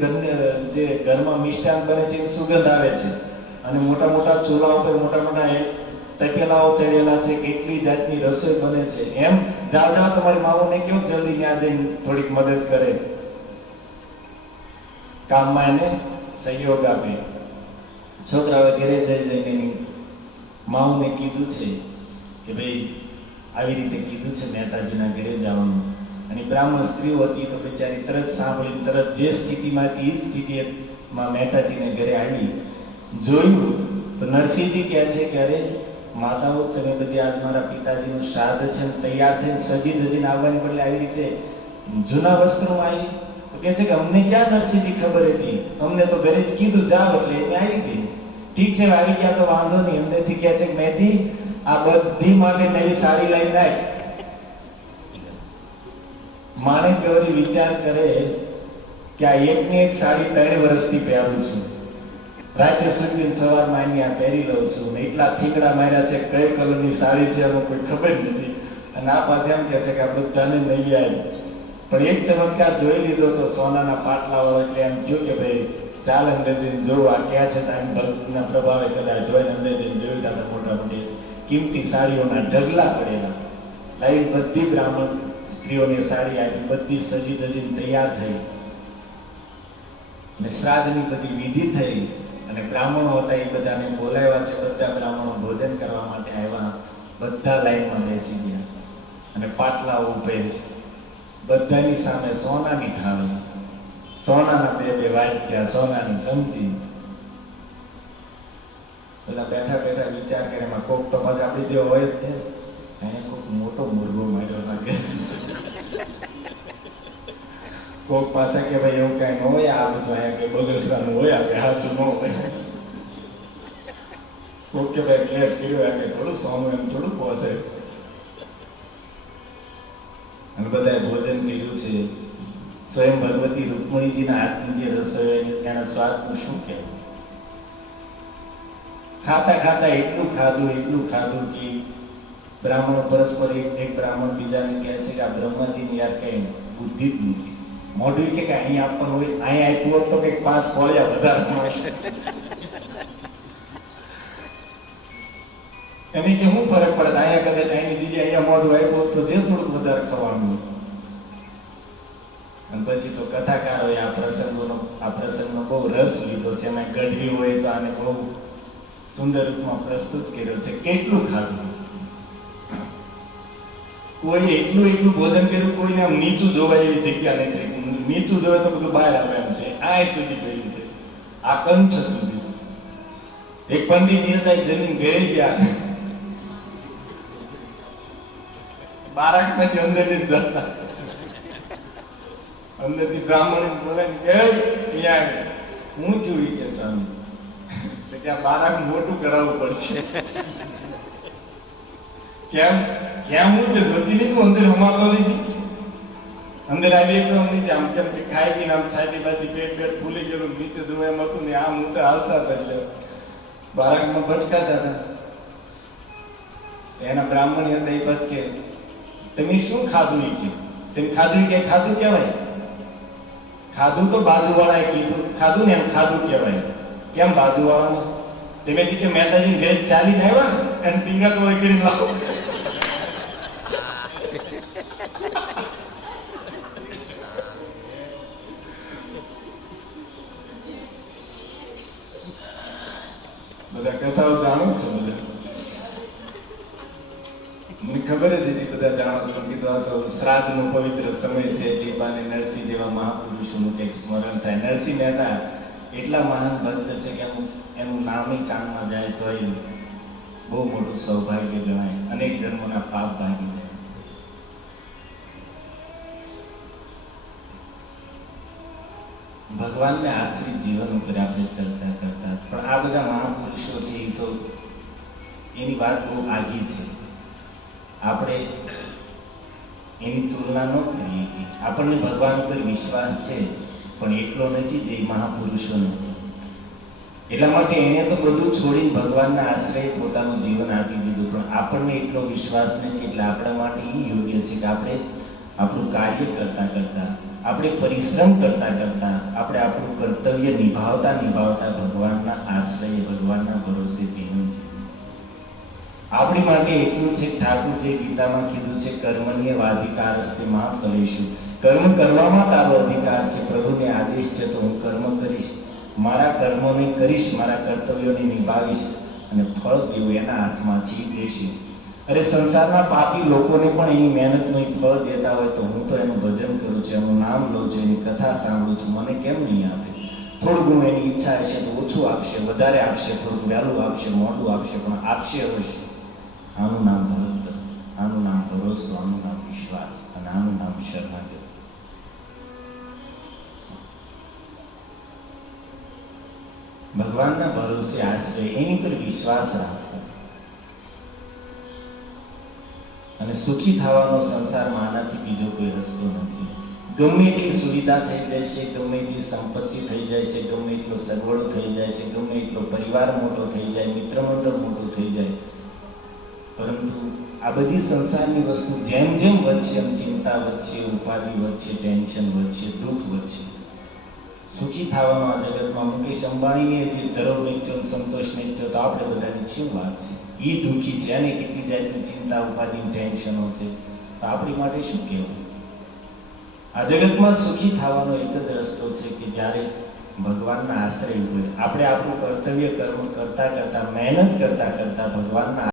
જે ઘરમાં મિષ્ટાન બને છે એની સુગંધ આવે છે અને મોટા મોટા ચૂલા ઉપર મોટા મોટા તપેલાઓ ચડેલા છે, કેટલી જાતની રસોઈ બને છે. એમ જાઓ જાઓ તમારી માઓને કહો જલ્દી ત્યાં જઈને થોડીક મદદ કરે, કામમાં એને સહયોગ આપે. છોકરાઓએ ઘરે જઈને એની માઓને કીધું છે કે ભાઈ આવી રીતે કીધું છે મહેતાજીના ઘરે જવાનું. અને બ્રાહ્મણ સ્ત્રીઓ હતી તો બિચારી તરત સાંભળી તરત જે સ્થિતિમાં હતી એ સ્થિતિમાં મહેતાજીને ઘરે આવી. જોયું તો નરસિંહજી કહે છે કે અરે માતાઓ તમે બધી આજ મારા પિતાજીનું શ્રાદ્ધ છે તૈયાર થઈને સજી ધજીને આવવાની બદલે આવી રીતે જૂના વસ્ત્રોમાં આવી. તો કહે છે કે અમને ક્યાં નરસિંહજી ખબર હતી, અમને તો ઘરે કીધું જાવ એટલે એને આવી ગઈ. ઠીક છે આવી ગયા તો વાંધો નહીં. અંદરથી કહે છે કે મેથી આ બધી માટે નવી સાડી લઈને રાખ. માણેક ગૌરી વિચાર કરે કે આ એકની એક સાડી 3 વર્ષથી પહેરું છું, રાતે સુઈને સવારમાં આની આ પહેરી લઉં છું ને એટલા થીકડા માર્યા છે કઈ કલરની સાડી છે એનો કોઈ ખબર નથી. અને આ પાછા એમ કહે છે કે આ બધાને નહીં આવી. પણ એક ચમત્કાર જોઈ લીધો તો સોનાના પાટલા વાળો એટલે એમ થયું કે ભાઈ ચાલ અંદર જઈને જોવું આ ક્યાં છે. તારી ભક્તના પ્રભાવે કદાચ જોઈને અંદર જઈને જોયું હતા મોટા મોટી કિંમતી સાડીઓના ઢગલા પડેલા. લાઈન બધી બ્રાહ્મણ સ્ત્રીઓને સાડી આપી, બધી સજી ધજીને તૈયાર થઈ અને શ્રાદ્ધની બધી વિધિ થઈ અને બ્રાહ્મણો હતા એ બધાને બોલાવ્યા છે. બધા બ્રાહ્મણો ભોજન કરવા માટે આવ્યા. બધા લાઈનમાં બેસી ગયા અને પાટલા ઉભે, બધાની સામે સોનાની થાળી, સોનાના બે વાટક્યા, સોનાની ચમચી. પેલા બેઠા બેઠા વિચાર કરે એમાં કોક તો મજા આપી દે હોય જ તે. અહીંયા કોક મોટો મુર્ગો માર્યો લાગે. કોક પાછા કે ભાઈ એવું કઈ ન હોય, આ બધું અહીંયા કઈ બગસરાનું હોય, આ કઈ સાચું ન હોય. કોક કે ભાઈ ક્લેટ કર્યો કે થોડું સોનું એમ થોડું પહોંચે. અને બધાએ ભોજન કર્યું છે. સ્વયં ભગવતી રૂકમણીજીના હાથની જે રસોઈ એના સ્વાદનું શું કહેવું. ખાતા ખાતા એટલું ખાધું કે બ્રાહ્મણો પરસ્પર એક બ્રાહ્મણ બીજાને કહે છે કે આ બ્રહ્માજીની યાર કઈ બુદ્ધિ જ નથી. મોઢું કે અહીંયા આપવાનું હોય, અહીંયા આપ્યું હોત તો કંઈક 5 ફોળિયા વધારે મળે. એની કે શું ફરક પડે, અહીંયા કદાચ અહીંની જગ્યાએ અહીંયા મોઢું આપ્યું હોત તો જે થોડુંક વધારે ખવાનું. અને પછી તો કથાકારોએ આ પ્રસંગનો બહુ રસ લીધો છે. એમાં ગઢવી હોય તો આને બહુ સુંદર રૂપમાં પ્રસ્તુત કર્યો છે. કેટલું ખાધું, કોઈ એટલું ભોજન કર્યું, કોઈને આમ નીચું જોવાય એવી જગ્યા નથી. નીચું જોવે તો બધું બહાર આવે એમ છે. આ સુધી કર્યું છે, આ કંઠ સુધી. એક પંડિતજી હતા, જમીન ઘેરી ગયા, બારાકમાંથી અંદરથી જતા, અંદરથી બ્રાહ્મણ બોલે કે અહીંયા હું છું કે સ્વામી કે આ બારાક મોટું કરાવવું પડશે. કેમ કેમ હું કે જોતી નહીં, હું અંદર હમાતો નથી. અંદર આવી એકદમ નીચે આમ કેમ કે ખાઈ પીને આમ છાતી બાતી પેટ ફૂલી ગયેલું, નીચે જોવા એમ હતું ને આમ ઊંચા હાલતા હતા. એટલે બારાકમાં ભટકાતા હતા. એના બ્રાહ્મણ હતા એ બસ કે તમે શું ખાધું? કે તમે ખાધું કે ખાધું કહેવાય? ખાધું તો બાજુવાળાએ કીધું, ખાધું ને એમ ખાધું કહેવાય. કેમ બાજુવાળાને? તમે કે મહેતાજી ભેજ ચાલીને આવ્યા ને એને ટીંગા ટોળી કરીને લાવો. બધા કથાઓ જાણો છો, બધા મને ખબર જ હતી, બધા જાણો છો. કીધું આ તો શ્રાદ્ધનો પવિત્ર સમય છે, એટલે બાને નરસિંહ જેવા મહાપુરુષોનું કંઈક સ્મરણ થાય. નરસિંહ મહેતા એટલા મહાન ભક્ત છે કે એનું નામ કાનમાં જાય તો એ બહુ મોટું સૌભાગ્ય ગણાય. અનેક જન્મોના પાપ ભાગી જાય. ભગવાનને આશ્રિત જીવન ઉપર આપણે ચર્ચા કરતા, પણ આ બધા મહાપુરુષો છે એ તો એની વાત બહુ આગી છે. આપણે એની તુલના ન કરીએ. આપણને ભગવાન ઉપર વિશ્વાસ છે પણ એટલો નથી જે મહાપુરુષોનો. એટલા માટે એને તો બધું છોડીને ભગવાનના આશ્રય પોતાનું જીવન આપી દીધું. પણ આપણને એટલો વિશ્વાસ નથી. એટલે આપણા માટે એ યોગ્ય છે કે આપણે આપણું કાર્ય કરતા આપણે પરિશ્રમ કરતા આપણે આપણું કર્તવ્ય નિભાવતા ભગવાનના આશ્રય, ભગવાનના ભરોસે જીવન છે. આપણી માટે એટલું છે, ઠાકુર જે ગીતામાં કીધું છે, કર્મણ્ય વાધિકારસ્તે મા ફલેષુ. કર્મ કરવામાં તારો અધિકાર છે. પ્રભુને આદેશ છે તો હું કર્મ કરીશ, મારા કર્મોને કરીશ, મારા કર્તવ્યોને નિભાવીશ અને ફળ દેવું એના હાથમાં છે, દેશે. અરે સંસારના પાપી લોકોને પણ એની મહેનતનું ફળ દેતા હોય તો હું તો એનું ભજન કરું છું, એનું નામ લઉં છું, એની કથા સાંભળું છું. મને કેમ નહીં આપે? થોડું ઘણું એની ઈચ્છા હશે તો ઓછું આપશે, વધારે આપશે, થોડું વહેલું આપશે, મોડું આપશે, પણ આપશે અવશ્ય. આનું નામ ભક્ત, આનું નામ ભરોસો, આનું નામ વિશ્વાસ અને આનું નામ શરણાગતિ. ભગવાનના ભરોસે આશ્રય, એની પર વિશ્વાસ રાખવો અને સુખી થવાનો સંસારમાં આનાથી બીજો કોઈ રસ્તો નથી. ગમે એટલી સુવિધા થઈ જાય છે, ગમે એટલી સંપત્તિ થઈ જાય છે, ગમે એટલો સગવડ થઈ જાય છે, ગમે એટલો પરિવાર મોટો થઈ જાય, મિત્ર મંડળ મોટું થઈ જાય, પરંતુ આ બધી સંસારની વસ્તુ જેમ વધશે એમ ચિંતા વધશે, ઉપાધિ વધશે, ટેન્શન વધશે, દુઃખ વધશે. સુખી થવાનો આ જગતમાં મુકેશ અંબાણીને જે ધરો વેચ્યો ને સંતોષ વેચ્યો તો આપણે બધાની શું વાત છે? એ દુઃખી છે અને કેટલી જાતની ચિંતા ઉપાધિ ટેન્શનો છે, તો આપણી માટે શું કહેવું? આ જગતમાં સુખી થવાનો એક જ રસ્તો છે કે જ્યારે ભગવાનના આશ્રય હોય, આપણે આપણું કર્તવ્ય કર્મ કરતા કરતા, મહેનત કરતા કરતા ભગવાનના